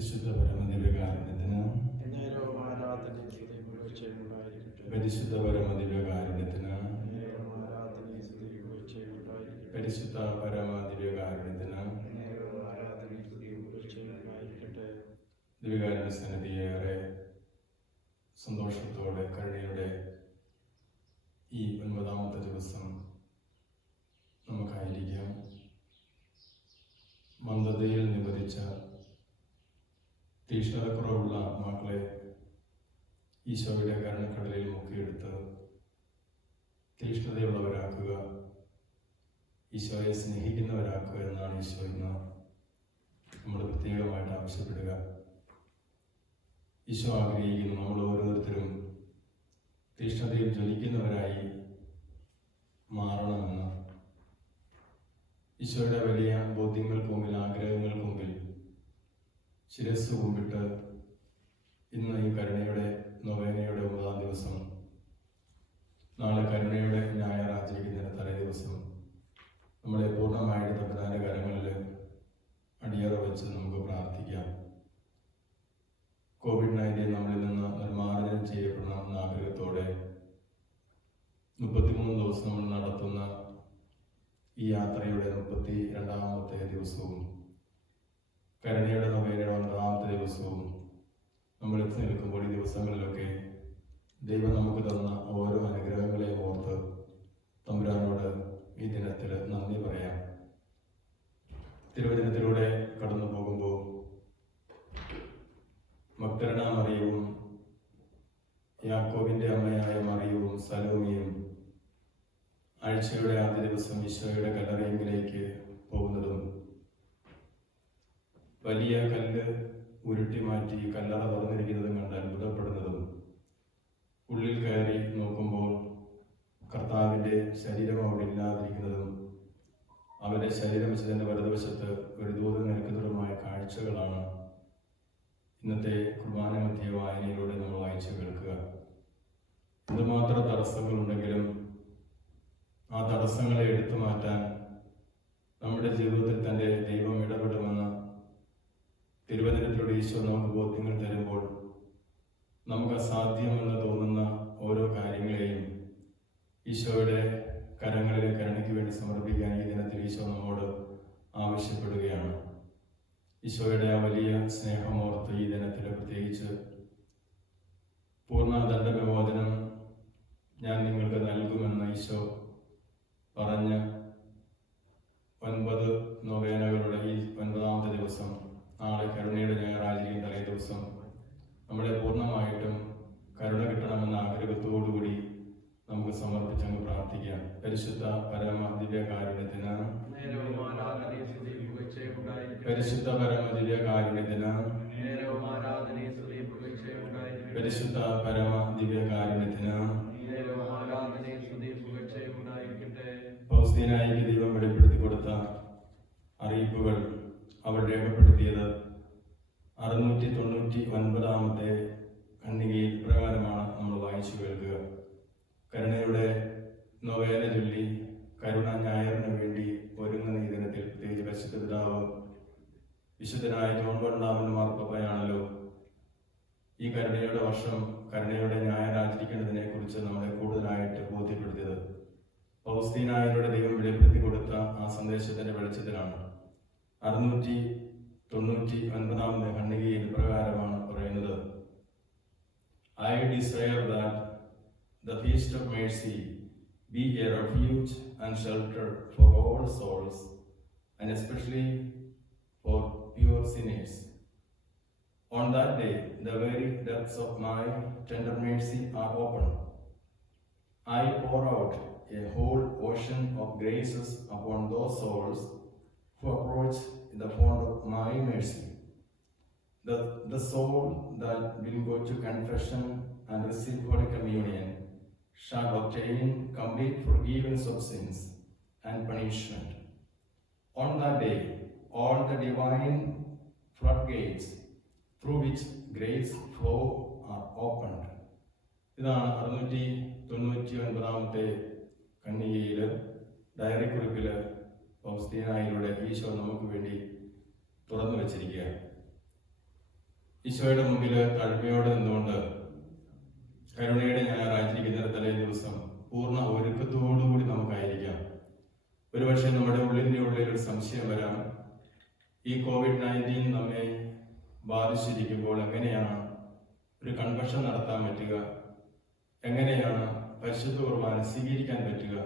പരിശുദ്ധ പരമദിവ്യകാരുണ്യത്തിന് പരിശുദ്ധ പരമദിവ്യകാരുണ്യത്തിന് പരിശുദ്ധ പരമദിവ്യകാരുണ്യത്തിന് ദിവ്യകാരുണ്യ സന്നിധിയേറെ സന്തോഷത്തോടെ കരുണയുടെ ഈ 9ാമത്തെ ദിവസം നമുക്കായിരിക്കാം. മന്ദതയിൽ നിബന്ധിച്ച തീക്ഷ്ണതക്കുറവുള്ള ആത്മാക്കളെ ഈശോയുടെ കരുണക്കടലിൽ മുക്കിയെടുത്ത് തീക്ഷ്ണതയുള്ളവരാക്കുക, ഈശോയെ സ്നേഹിക്കുന്നവരാക്കുക എന്നാണ് ഈശോ ഇന്ന് നമ്മൾ പ്രത്യേകമായിട്ട് ആവശ്യപ്പെടുക. ഈശോ ആഗ്രഹിക്കുന്നു നമ്മൾ ഓരോരുത്തരും തീക്ഷ്ണതയിൽ ജ്വലിക്കുന്നവരായി മാറണമെന്ന്. ഈശോയുടെ വലിയ ബോധ്യങ്ങൾക്ക് മുമ്പിൽ, ആഗ്രഹങ്ങൾക്ക് മുമ്പിൽ ശിരസ് കുമ്പിട്ട് ഇന്ന് ഈ കരുണയുടെ നൊവേനയുടെ 9ാം ദിവസം, നാളെ കരുണയുടെ ഞായർ ആചരിക്കുന്നതിന് തലേ ദിവസം നമ്മളെ പൂർണ്ണമായിട്ട് തമ്പുരാന്റെ കരങ്ങളിൽ അടിയറ വെച്ച് നമുക്ക് പ്രാർത്ഥിക്കാം. COVID-19 നമ്മളിൽ നിന്ന് നിർമ്മാർജ്ജനം ചെയ്യപ്പെടണമെന്ന ആഗ്രഹത്തോടെ 33 ദിവസം നമ്മൾ നടത്തുന്ന ഈ യാത്രയുടെ 32ാമത്തെ ദിവസവും കരുണയുടെ നൊവേനയുടെ 9ാമത്തെ ദിവസവും നമ്മൾ എത്തി നിൽക്കുമ്പോൾ ഈ ദിവസങ്ങളിലൊക്കെ ദൈവം നമുക്ക് തന്ന ഓരോ അനുഗ്രഹങ്ങളെയും ഓർത്ത് തമ്പുരാനോട് ഈ ദിനത്തിൽ നന്ദി പറയാം. തിരുവചനത്തിലൂടെ കടന്നു പോകുമ്പോൾ മഗ്ദലന മറിയവും യാക്കോബിന്റെ അമ്മയായ മറിയവും സലോമിയും ആഴ്ചയുടെ ആദ്യ ദിവസം ഈശോയുടെ കല്ലറയിലേക്ക് പോകുന്നതും വലിയ കല്ല് ഉരുട്ടി മാറ്റി കല്ലറ തുറന്നിരിക്കുന്നതും കണ്ട് അത്ഭുതപ്പെടുന്നതും, ഉള്ളിൽ കയറി നോക്കുമ്പോൾ കർത്താവിൻ്റെ ശരീരം അവിടെ ഇല്ലാതിരിക്കുന്നതും അവരുടെ ശരീരം വെച്ചതിൻ്റെ വലതുവശത്ത് ഒരു ദൂരം നിൽക്കുന്നതുമായ കാഴ്ചകളാണ് ഇന്നത്തെ കുർബാന മധ്യ വായനയിലൂടെ നമ്മൾ വായിച്ചു കേൾക്കുക. എന്തുമാത്രം തടസ്സങ്ങളുണ്ടെങ്കിലും ആ തടസ്സങ്ങളെ എടുത്തു മാറ്റാൻ നമ്മുടെ ജീവിതത്തിൽ തൻ്റെ ദൈവം ഇടപെടുമെന്ന് തിരുവചനത്തിലൂടെ ഈശോ നമുക്ക് ബോധ്യങ്ങൾ തരുമ്പോൾ നമുക്ക് അസാധ്യമെന്ന് തോന്നുന്ന ഓരോ കാര്യങ്ങളെയും ഈശോയുടെ കരങ്ങളിലെ കരുണയ്ക്ക് വേണ്ടി സമർപ്പിക്കാൻ ഈ ദിനത്തിൽ ഈശോ നമ്മോട് ആവശ്യപ്പെടുകയാണ്. ഈശോയുടെ ആ വലിയ സ്നേഹമോർത്ത് ഈ ദിനത്തിൽ പ്രത്യേകിച്ച് പൂർണ്ണ ദണ്ഡവിമോചനം ഞാൻ നിങ്ങൾക്ക് നൽകുമെന്ന് ഈശോ പറഞ്ഞ് 9 നൊവേനകളുടെ ഈ 9ാമത്തെ ദിവസം, നാളെ കരുണയുടെ ഞായറാഴ്ചയും തലേ ദിവസം നമ്മളെ പൂർണ്ണമായിട്ടും കരുണ കിട്ടണമെന്ന ആഗ്രഹത്തോടുകൂടി നമുക്ക് സമർപ്പിച്ചങ്ങ് പ്രാർത്ഥിക്കാം. പരിശുദ്ധ പരമ ദിവ്യകാരുണ്യത്തിന്, പരിശുദ്ധ പരമ ദിവ്യകാരുണ്യത്തിന്, പരിശുദ്ധ പരമ ദിവ്യകാരുണ്യത്തിന്. ഫൗസ്തീനായിക്ക് ദൈവം വെളിപ്പെടുത്തി കൊടുത്ത അറിയിപ്പുകൾ അവർ രേഖപ്പെടുത്തിയത് 699ാമത്തെ ഖണ്ഡികയിൽ പ്രകാരമാണ് നമ്മൾ വായിച്ചു കേൾക്കുക. കരുണയുടെ നൊവേന ചൊല്ലി കരുണ ഞായറിന് വേണ്ടി ഒരുങ്ങുന്ന ഈ ദിനത്തിൽ പ്രത്യേകിച്ച് പരിശുദ്ധ പിതാവ് വിശുദ്ധനായ ജോൺ പോൾ രണ്ടാമൻ മാർപ്പാപ്പയാണല്ലോ ഈ കരുണയുടെ വർഷം, കരുണയുടെ ഞായർ ആചരിക്കേണ്ടതിനെ കുറിച്ച് നമ്മളെ കൂടുതലായിട്ട് ബോധ്യപ്പെടുത്തിയത്. ഫൗസ്തീനായിലൂടെ ദൈവം വെളിപ്പെടുത്തി കൊടുത്ത ആ സന്ദേശത്തിന്റെ വെളിച്ചത്തിലാണ്. 699ാമത്തെ ഖണ്ഡികയിൽ പ്രകാരമാണ് പറയുന്നത്: I desire that the feast of mercy be a refuge and shelter for all souls, and especially for pure sinners. On that day, the very depths of my tender mercy are open. I pour out a whole ocean of graces upon those souls who approach the font of my mercy. The soul that will go to confession and receive Holy Communion shall obtain complete forgiveness of sins and punishment. On that day, all the divine floodgates through which grace flow are opened. ഇതാണ് 699ാമത്തെ ഖണ്ഡികയിൽ diary കുറിപ്പിൽ ഫൗസ്തീനായിലൂടെ ഈശോ നമുക്ക് വേണ്ടി തുറന്നു വച്ചിരിക്കുക. ഈശോയുടെ മുമ്പിൽ താഴ്മയോടെ നിന്നുകൊണ്ട് കരുണയുടെ ഞായറാഴ്ച തലേ ദിവസം പൂർണ്ണ ഒരുക്കത്തോടുകൂടി നമുക്കായിരിക്കാം. ഒരുപക്ഷെ നമ്മുടെ ഉള്ളിൻ്റെ ഉള്ളിൽ ഒരു സംശയം വരാം. ഈ COVID-19 നമ്മെ ബാധിച്ചിരിക്കുമ്പോൾ എങ്ങനെയാണ് ഒരു കൺവെൻഷൻ നടത്താൻ പറ്റുക, എങ്ങനെയാണ് പരിശുദ്ധ കുർബാന സ്വീകരിക്കാൻ പറ്റുക,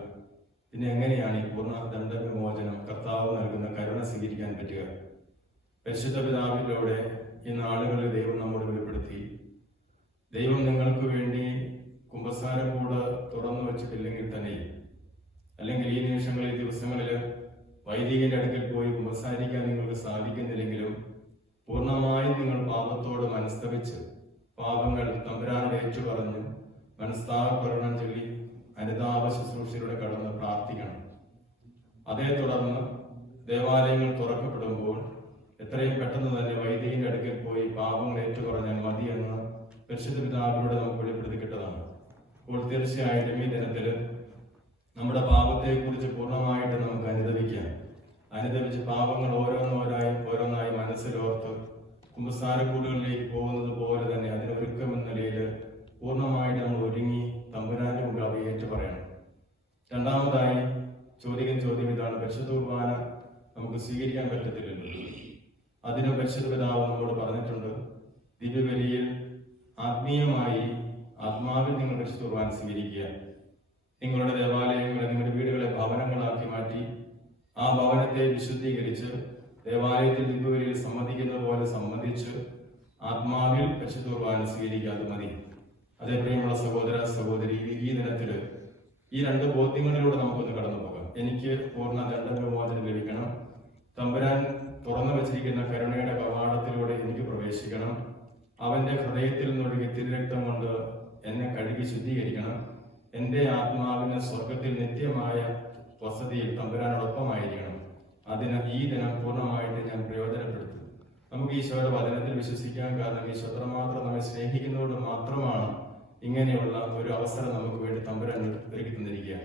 പിന്നെ എങ്ങനെയാണ് ഈ പൂർണ്ണ ദണ്ഡവിമോചനം കർത്താവ് നൽകുന്ന കരുണ സ്വീകരിക്കാൻ പറ്റുക? പരിശുദ്ധ പിതാവിലൂടെ ഈ നാളുകളിൽ ദൈവം നമ്മോട് വെളിപ്പെടുത്തി, ദൈവം നിങ്ങൾക്ക് വേണ്ടി കുമ്പസാരക്കൂട് തുറന്നു വെച്ചിട്ടില്ലെങ്കിൽ തന്നെ, അല്ലെങ്കിൽ ഈ നിമിഷങ്ങളിൽ ദിവസങ്ങളിൽ വൈദികന്റെ അടുക്കൽ പോയി കുമ്പസാരിക്കാൻ നിങ്ങൾക്ക് സാധിക്കുന്നില്ലെങ്കിലും പൂർണ്ണമായും നിങ്ങൾ പാപത്തോട് മനസ്തപിച്ച് പാപങ്ങൾ തമ്പുരാനോട് ഏറ്റുപറഞ്ഞ് മനസ്താപകരണം ചൊല്ലി അനുതാപ ശുശ്രൂഷയിലൂടെ കടന്ന് പ്രാർത്ഥിക്കണം. അതേ തുടർന്ന് ദേവാലയങ്ങൾ തുറക്കപ്പെടുമ്പോൾ എത്രയും പെട്ടെന്ന് തന്നെ വൈദികന്റെ അടുക്കൽ പോയി പാപങ്ങൾ ഏറ്റുപറഞ്ഞാൽ മതിയെന്ന് പരിശുദ്ധ പിതാവിലൂടെ നമുക്ക് വെളിപ്പെടുത്തി കിട്ടതാണ്. അപ്പോൾ തീർച്ചയായിട്ടും ഈ ദിനത്തിൽ നമ്മുടെ പാപത്തെക്കുറിച്ച് പൂർണ്ണമായിട്ട് നമുക്ക് അനുദപിച്ച് പാപങ്ങൾ ഓരോന്നായി മനസ്സിലോർത്ത് കുമ്പസാരക്കൂടുകളിലേക്ക് പോകുന്നത് പോലെ തന്നെ അതിനൊരുക്കമെന്ന നിലയിൽ പൂർണ്ണമായിട്ട് നമ്മൾ ഒരുങ്ങി തമ്പുരാന്റെ മുമ്പിൽ അത് ഏറ്റു പറയണം. രണ്ടാമതായി ചോദ്യം ഇതാണ്, പരിശുദ്ധ കുർബാന നമുക്ക് സ്വീകരിക്കാൻ പറ്റത്തില്ലല്ലോ. അതിന് പരിശുദ്ധ പിതാവ് നമ്മോട് പറഞ്ഞിട്ടുണ്ട്, ദിവ്യബലിയിൽ ആത്മീയമായി ആത്മാവിൽ നിങ്ങൾ പരിശുദ്ധ കുർബാന സ്വീകരിക്കുക. നിങ്ങളുടെ ദേവാലയങ്ങളെ, നിങ്ങളുടെ വീടുകളെ ഭവനങ്ങളാക്കി മാറ്റി ആ ഭവനത്തെ വിശുദ്ധീകരിച്ച് ദേവാലയത്തിൽ ദിവ്യബലിയിൽ സംബന്ധിക്കുന്ന പോലെ സംബന്ധിച്ച് ആത്മാവിൽ പരിശുദ്ധ കുർബാന സ്വീകരിക്കാതെ മതി. അതേ പ്രിയമുള്ള സഹോദര സഹോദരി, ഈ ദിനത്തില് ഈ രണ്ട് ബോധ്യങ്ങളിലൂടെ നമുക്കൊന്ന് കടന്നു പോകാം. എനിക്ക് പൂർണ്ണ ദണ്ഡവിമോചനം ലഭിക്കണം, തമ്പുരാൻ തുറന്നു വച്ചിരിക്കുന്ന കരുണയുടെ കവാടത്തിലൂടെ എനിക്ക് പ്രവേശിക്കണം, അവന്റെ ഹൃദയത്തിൽ നിന്നൊഴുകി തിരുരക്തം കൊണ്ട് എന്നെ കഴുകി ശുദ്ധീകരിക്കണം, എൻ്റെ ആത്മാവിന് സ്വർഗത്തിൽ നിത്യമായ വസതിയിൽ തമ്പുരാനോടൊപ്പമായിരിക്കണം. അതിന് ഈ ദിനം പൂർണ്ണമായിട്ട് ഞാൻ പ്രയോജനപ്പെടുത്തും. നമുക്ക് ഈശോയുടെ വചനത്തിൽ വിശ്വസിക്കാൻ കാരണം ഈശോ അത്രമാത്രം നമ്മെ സ്നേഹിക്കുന്നതുകൊണ്ട് മാത്രമാണ് ഇങ്ങനെയുള്ള ഒരു അവസരം നമുക്ക് വേണ്ടി തമ്പുരാൻ ഒരുക്കി തന്നിരിക്കുക.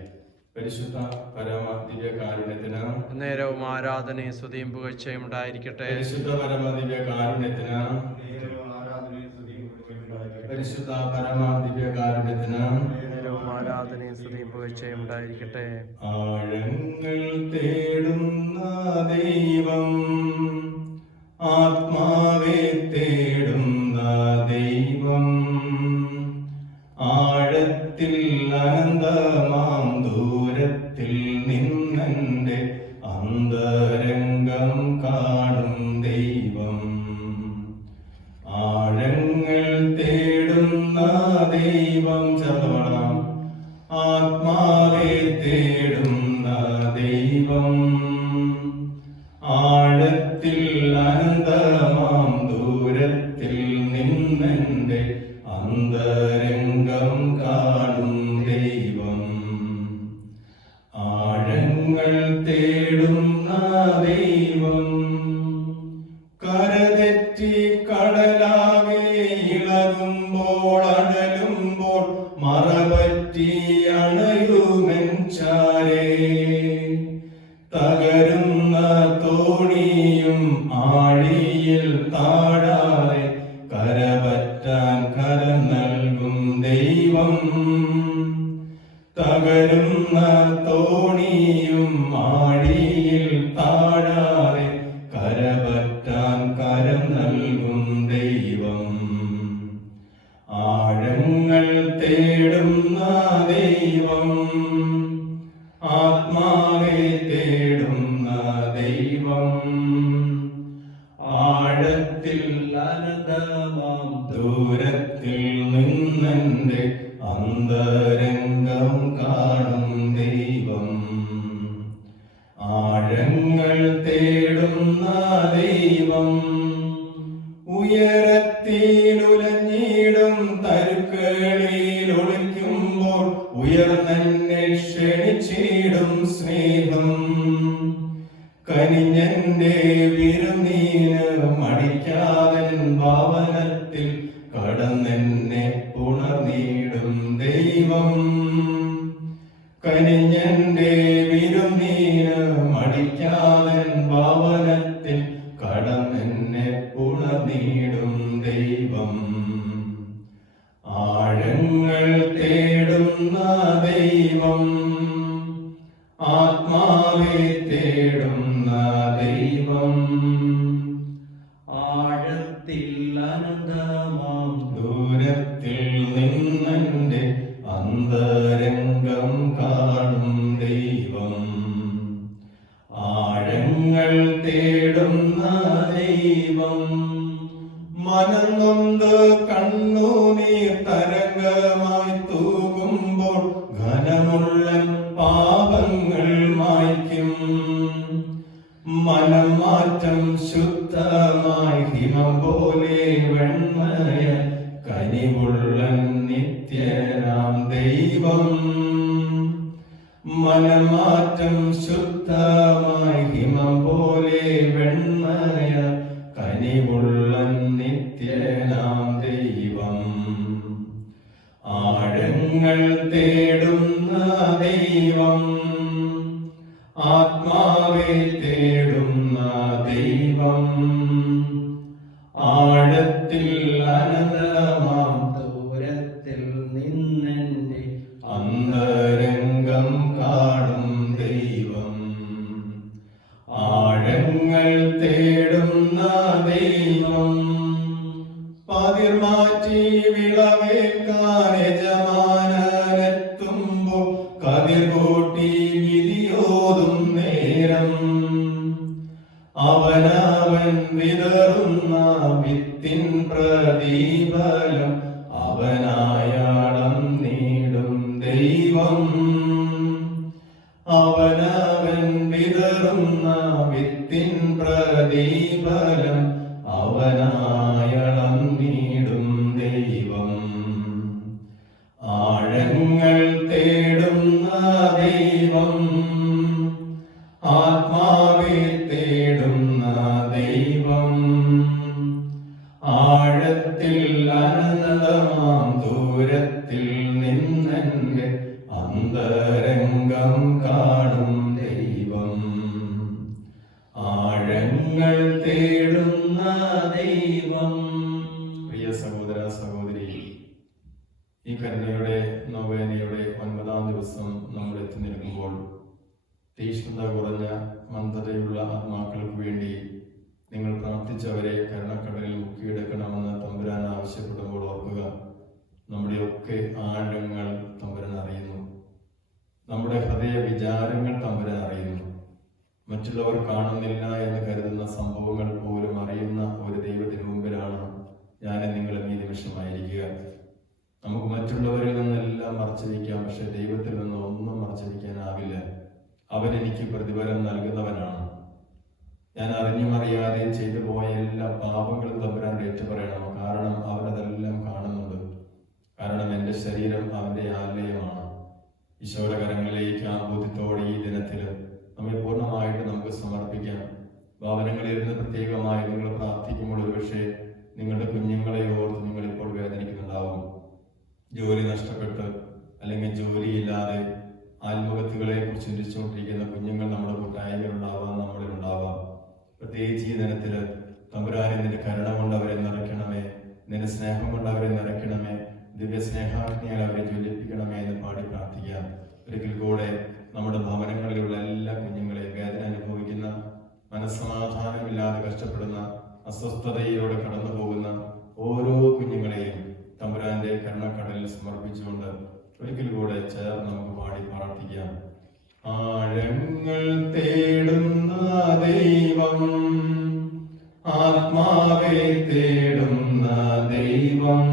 പരിശുദ്ധ പരമ ദിവ്യകാരുണ്യത്തിന് നേരവും ആരാധനയും സ്തുതിയും പുകഴ്ചയും ഉണ്ടായിരിക്കട്ടെ. പരിശുദ്ധ പരമ ദിവ്യകാരുണ്യത്തിന് പരിശുദ്ധ പരമ ദിവ്യകാരുണ്യത്തിന് ആരാധനയും സ്തുതിയും പുകഴ്ചയും ഉണ്ടായിരിക്കട്ടെ. ആഴങ്ങൾ തേടുന്ന ദൈവം, ആത്മാവെ തേടുന്ന ദൈവം, ആഴത്തിൽ അനന്തമാം ദൂരത്തിൽ നിന്നെന്റെ അന്തരംഗം കാണും ദൈവം. ആഴങ്ങൾ തേടുന്ന ദൈവം, ചേർന്നോളാം. ആത്മാവെ തേടുന്ന ദൈവം, ആഴത്തിൽ അനന്തമാം ദൂരത്തിൽ നിന്നെന്റെ അന്തരംഗം കാണും ദൈവം. ആഴങ്ങൾ തേടുന്ന ദൈവം, കരതെറ്റി കടലാകെ ഇളകുമ്പോൾ അടലുമ്പോൾ മറപറ്റി അണയുമെൻചാരേ, തകരുന്ന തോണിയും ആഴിയിൽ താഴാതെ കരപറ്റാൻ കരം നൽകും ദൈവം. തകരുന്ന തോണിയും ആഴിയിൽ താഴാതെ കരപറ്റാൻ കരം നൽകും ദൈവം. ആഴങ്ങൾ തേടുന്ന ദൈവം, ആത്മാവെ തേടുന്ന ദൈവം, ആഴത്തിൽ അനന്തമാം ദൂരത്തിൽ നിന്നെന്റെ അന്തരംഗം കാണും ദൈവം. ആഴങ്ങൾ തേടുന്ന ദൈവം, ഉയരത്തിലുലഞ്ഞിടും തരുക്കളിൽ ഒളിക്കുമ്പോൾ ഉയർന്നെന്നെ ക്ഷണിച്ചിടും സ്നേഹം. കനിഞ്ഞന്റെ വിരുന്നീന് മടിക്കാതൻ ഭവനത്തിൽ കടന്നെന്നെ പുണർന്നിടും ദൈവം. കനിഞ്ഞന്റെ വിരുന്നീന് മടിക്കാതൻ ഭവനത്തിൽ കടന്നെന്നെ പുണർന്നിടും ദൈവം. ആഴങ്ങൾ തേടുന്ന ദൈവം, ആത്മാവെ തേടുന്ന ദൈവം, ആഴത്തിൽ അനന്തമാം ദൂരത്തിൽ നിന്നെന്റെ അന്തരംഗം കാണും ദൈവം, ആഴങ്ങൾ തേടുന്ന ദൈവം, മനംനൊന്ത് കണ്ണുനീർ തരംഗമായി തൂകുമ്പോൾ ഘനമുള്ള പാപങ്ങൾ മായ്ക്കും, മനം മാറ്റം ശുദ്ധമായി ഹിമം പോലെ വെണ്മയ കനിവുള്ള നിത്യനാം ദൈവം, മനമാറ്റം ശുദ്ധമായി ഹിമം പോലെ വെണ്മയ കനിവുള്ള നിത്യനാം ദൈവം, ആഴങ്ങൾ തേടുന്ന ദൈവം, ആത്മാവെ തേടുന്ന ദൈവം, ആഴത്തിൽ അനന്തമാം ദൂരത്തിൽ നിന്നെന്റെ അന്തരംഗം കാണും ദൈവം, ആഴങ്ങൾ തേടുന്ന ദൈവം, പതിർ മാറ്റി വിളവേൽക്കാൻ യജമാനനെത്തുമ്പോൾ കതിർ കൂട്ടി വിധിയോതും നേരം, അവനവൻ വിതറുന്ന വിത്തിൻ പ്രതിഫലം അവനായാളം നേടും ദൈവം, അവനവൻ വിതറുന്ന വിത്തിൻ പ്രതിഫലം അവനായാളം നേടും ദൈവം, ആഴങ്ങൾ തേടുന്ന ദൈവം, ആത്മാവെ തേടുന്ന ദൈവം, ആഴത്തിൽ അനന്തമാം ദൂരത്തിൽ നിന്നെന്റെ അന്തരംഗം കാണും ദൈവം, ആഴങ്ങൾ തേടുന്ന ദൈവം. പ്രിയ സഹോദര സഹോദരി, ഈ കരുണയുടെ നൊവേനയുടെ 9ാം ദിവസം നമ്മൾ എത്തി നിൽക്കുമ്പോൾ തീഷ്ണത കുറഞ്ഞ മന്ദതയുള്ള ആത്മാക്കൾക്ക് വേണ്ടി നിങ്ങൾ പ്രാർത്ഥിച്ചവരെ കരുണക്കടലിൽ മുക്കിയെടുക്കണമെന്ന് തമ്പുരാൻ ആവശ്യപ്പെടുമ്പോൾ ഓർക്കുക, നമ്മുടെയൊക്കെ ആഴങ്ങൾ തമ്പുരാൻ അറിയുന്നു, നമ്മുടെ ഹൃദയ വിചാരങ്ങൾ തമ്പുരാൻ അറിയുന്നു. മറ്റുള്ളവർ കാണുന്നില്ല എന്ന് കരുതുന്ന സംഭവങ്ങൾ പോലും അറിയുന്ന ഒരു ദൈവത്തിന് മുമ്പിലാണ് ഞാൻ നിങ്ങളും ഈ നിമിഷമായിരിക്കുക. നമുക്ക് മറ്റുള്ളവരിൽ നിന്നെല്ലാം മറച്ചു വയ്ക്കാം, പക്ഷെ ദൈവത്തിൽ നിന്ന് ഒന്നും മറച്ചു വയ്ക്കാനാവില്ല. അവൻ എനിക്ക് പ്രതിഫലം നൽകുന്നവനാണ്. ഞാൻ അറിഞ്ഞും അറിയാതെയും ചെയ്തു പോയ എല്ലാ പാപങ്ങളും തമ്പുരാൻ ഏറ്റുപറയണം. കാരണം അവനതെല്ലാം കാണുന്നുണ്ട്. കാരണം എൻ്റെ ശരീരം അവൻ്റെ ആലയമാണ്. ഈശോയുടെ കരങ്ങളിലേക്ക് ആ ബോധ്യത്തോടെ ഈ ദിനത്തിൽ നമ്മെ പൂർണ്ണമായിട്ട് നമുക്ക് സമർപ്പിക്കാം. ഭവനങ്ങളിലിരുന്ന് പ്രത്യേകമായി നിങ്ങൾ പ്രാർത്ഥിക്കുമ്പോൾ ഒരുപക്ഷെ നിങ്ങളുടെ കുഞ്ഞുങ്ങളെ ഓർത്ത് നിങ്ങളിപ്പോൾ വേദനിക്കുന്നുണ്ടാവും. ജോലി നഷ്ടപ്പെട്ട് അല്ലെങ്കിൽ ജോലിയില്ലാതെ ആത്മഹത്യകളെ കുറിച്ച് ചിന്തിച്ചുകൊണ്ടിരിക്കുന്ന കുഞ്ഞുങ്ങൾ നമ്മുടെ കൂട്ടായ്മയിലുണ്ടാവാം, നമ്മളിലുണ്ടാവാം. പ്രത്യേകിച്ച് ഈ ദിനത്തിൽ തമ്പുരാനെ നിന്റെ കരുണ കൊണ്ട് അവരെ നിറയ്ക്കണമേ, നിന്റെ സ്നേഹം കൊണ്ട് അവരെ നിറയ്ക്കണമേ, ദിവ്യ സ്നേഹാഗ്നിയാൽ അവരെ ജ്വലിപ്പിക്കണമേ എന്ന് പാടി പ്രാർത്ഥിക്കാം. ഒരിക്കൽ കൂടെ നമ്മുടെ ഭവനങ്ങളിലുള്ള എല്ലാ കുഞ്ഞുങ്ങളെയും, വേദന അനുഭവിക്കുന്ന, മനസ്സമാധാനമില്ലാതെ കഷ്ടപ്പെടുന്ന, അസ്വസ്ഥതയിലൂടെ കടന്നു പോകുന്ന ഓരോ കുഞ്ഞുങ്ങളെയും തമ്പുരാന്റെ കരുണക്കടലിൽ സമർപ്പിച്ചുകൊണ്ട് ഒരിക്കൽ കൂടെ ചേർന്ന് നമുക്ക് പാടി പ്രാർത്ഥിക്കാം. ആഴങ്ങൾ തേടുന്ന ദൈവം, ആത്മാവെ തേടുന്ന ദൈവം,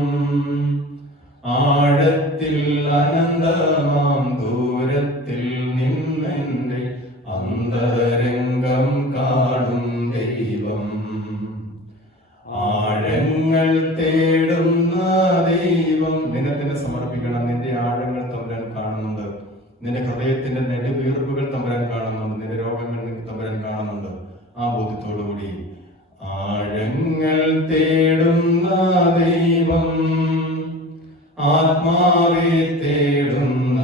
ആഴത്തിൽ അനന്തമാം ദൂരത്തിൽ നിന്നെന്റെ അന്തരംഗം കാണും ദൈവം, ആഴങ്ങൾ തേടുന്ന ദൈവം. നിന്നെ സമർപ്പിക്കണം. നിന്റെ ആഴങ്ങൾ തമ്പുരാൻ കാണുന്നുണ്ട്. നിന്റെ ഹൃദയത്തിന്റെ നെടുവീർപ്പുകൾ തമ്പുരാൻ കാണുന്നുണ്ട്. നിന്റെ രോഗങ്ങൾ തമ്പുരാൻ കാണുന്നുണ്ട്. ആ ബോധ്യത്തോടുകൂടി ആഴങ്ങൾ തേടുന്ന ദൈവം, ആത്മാവെ തേടുന്ന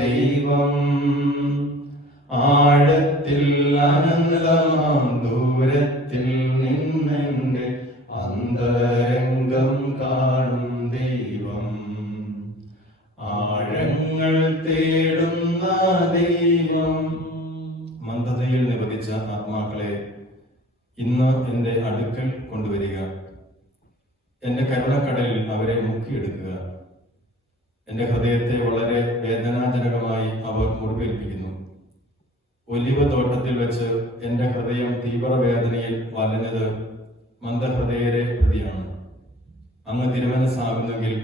ദൈവം, ആഴത്തിൽ അനന്തമാം ദൂരത്തിൽ നിന്നെന്റെ അന്തരംഗം കാണും ദൈവം. ഇന്ന് എൻ്റെ അടുക്കൽ കൊണ്ടുവരിക. എൻ്റെ കരുണക്കടലിൽ അവരെ മുക്കിയെടുക്കുക. എൻ്റെ ഹൃദയത്തെ വളരെ വേദനാജനകമായി അവർ മുറിവേൽപ്പിക്കുന്നു. ഒലിവ് തോട്ടത്തിൽ വെച്ച് എൻ്റെ ഹൃദയം തീവ്രവേദനയിൽ വലഞ്ഞത് മന്ദഹൃദയരെ പ്രതിയാണ്. അങ്ങ് തിരുമനസ്സാകുന്നെങ്കിൽ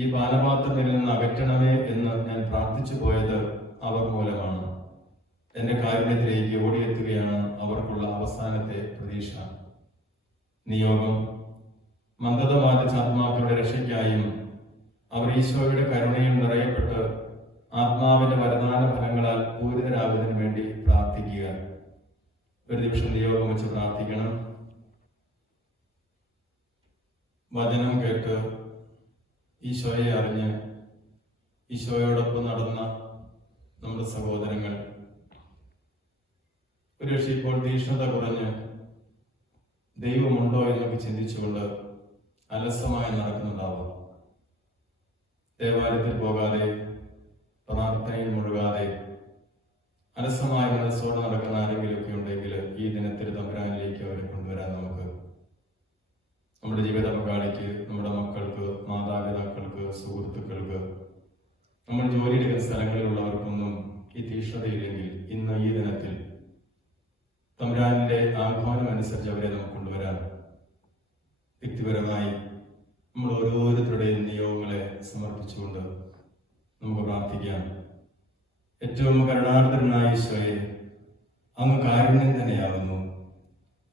ഈ പാനപാത്രത്തിൽ നിന്ന് അകറ്റണമേ എന്ന് ഞാൻ പ്രാർത്ഥിച്ചു പോയത് അവർ മൂലമാണ്. എൻ്റെ കാരുണ്യത്തിലേക്ക് ഓടിയെത്തുകയാണ് അവർക്കുള്ള അവസാനത്തെ പ്രതീക്ഷ. നിയോഗം: മന്ദത ബാധിച്ച ആത്മാക്കളുടെ രക്ഷയ്ക്കായും അവർ ഈശോയുടെ കരുണയിൽ നിറയപ്പെട്ട് ആത്മാവിന്റെ വരദാന ഫലങ്ങളാൽ പൂരിതരാകുന്നതിന് വേണ്ടി പ്രാർത്ഥിക്കുക. ഒരു നിമിഷം നിയോഗം വെച്ച് പ്രാർത്ഥിക്കണം. വചനം കേട്ട് ഈശോയെ അറിഞ്ഞ് ഈശോയോടൊപ്പം നടന്ന നമ്മുടെ സഹോദരങ്ങൾ ഒരുപക്ഷെ ഇപ്പോൾ തീക്ഷ്ണത കുറഞ്ഞ് ദൈവമുണ്ടോ എന്നൊക്കെ ചിന്തിച്ചുകൊണ്ട് അലസമായി നടക്കുന്നുണ്ടാവാം. ദേവാലയത്തിൽ പോകാതെ, പ്രാർത്ഥനയിൽ മുഴുകാതെ അലസമായ മനസ്സോടെ നടക്കുന്ന ആരെങ്കിലുമൊക്കെ ഉണ്ടെങ്കിൽ ഈ ദിനത്തിൽ തമ്പുരാനിലേക്ക് അവരെ കൊണ്ടുവരാൻ നമുക്ക് നമ്മുടെ ജീവിത പങ്കാളിക്ക്, നമ്മുടെ മക്കൾക്ക്, മാതാപിതാക്കൾക്ക്, സുഹൃത്തുക്കൾക്ക്, നമ്മൾ ജോലിയെടുക്കുന്ന സ്ഥലങ്ങളിലുള്ളവർക്കൊന്നും ഈ തീക്ഷ്ണതയില്ലെങ്കിൽ ഇന്ന് ഈ ദിനത്തിൽ തമ്പുരാനിന്റെ ആഹ്വാനം അനുസരിച്ച് അവരെ നമുക്ക് കൊണ്ടുവരാൻ വ്യക്തിപരമായി നമ്മൾ ഓരോരുത്തരുടെയും നിയോഗങ്ങളെ സമർപ്പിച്ചുകൊണ്ട് നമുക്ക് പ്രാർത്ഥിക്കാം. ഏറ്റവും കരുണാർദ്രനായ ഈശോയെ, അങ്ങ് കാരുണ്യം തന്നെയാകുന്നു.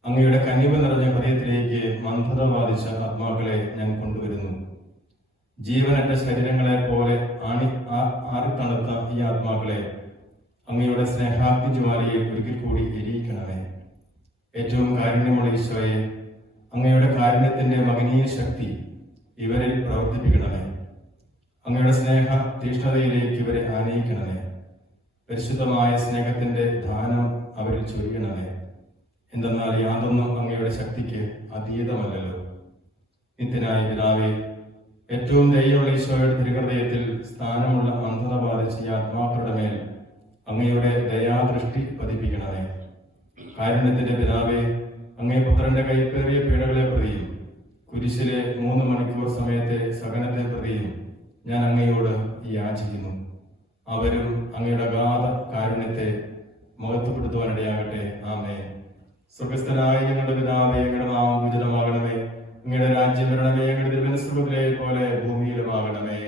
അങ്ങയുടെ കനിവ് നിറഞ്ഞ ഹൃദയത്തിലേക്ക് മന്ദത ബാധിച്ച ആത്മാക്കളെ ഞാൻ കൊണ്ടുവരുന്നു. ജീവനറ്റ ശരീരങ്ങളെ പോലെ ആറിത്തണുത്ത ഈ ആത്മാക്കളെ അങ്ങയുടെ സ്നേഹാഗ്നി ജ്വാലയിൽ ഒരിക്കൽ കൂടി എരിയിക്കണമേ. ഏറ്റവും കാരുണ്യമുള്ള ഈശോയെ, അങ്ങയുടെ കാരുണ്യത്തിന്റെ മകനീയ ശക്തി ഇവരിൽ പ്രവർത്തിപ്പിക്കണമേ. അങ്ങയുടെ സ്നേഹ തീഷ്ണതയിലേക്ക് ഇവരെ ആനയിക്കണമേ. പരിശുദ്ധമായ സ്നേഹത്തിന്റെ ദാനം അവരിൽ ചൊരിയണമേ. എന്തെന്നാൽ യാതൊന്നും അങ്ങയുടെ ശക്തിക്ക് അതീതമല്ലല്ലോ. നിത്യനായ പിതാവേ, ഏറ്റവും ദയയുള്ള ഈശോയുടെ തിരുഹൃദയത്തിൽ സ്ഥാനമുള്ള മന്ദത ബാധിച്ച ഈ ആത്മാക്കളുടെ മേൽ അങ്ങയുടെ ദയാദൃഷ്ടി പതിപ്പിക്കണമേ. കാരുണ്യത്തിന്റെ പിതാവേ, അങ്ങേ പുത്രന്റെ കൈപ്പേറിയ പീഡകളെ പ്രതിയും കുരിശിലെ 3 മണിക്കൂർ സമയത്തെ സഹനത്തെ പ്രതിയും ഞാൻ അങ്ങയോട് യാചിക്കുന്നു. അവരും അങ്ങയുടെ അഗാധ കാരുണ്യത്തെ മഹത്വപ്പെടുത്തുവാനിടയാകട്ടെ. ആമേൻ. സ്വർഗസ്ഥനായ ഞങ്ങളുടെ പിതാവേ, ഞങ്ങളുടെ നാമം പൂജിതമാകണമേ. അങ്ങയുടെ രാജ്യം വരണമേ. ഞങ്ങളുടെ തിരുമനസ്സുകളെ പോലെ ഭൂമിയിലുമാകണമേ.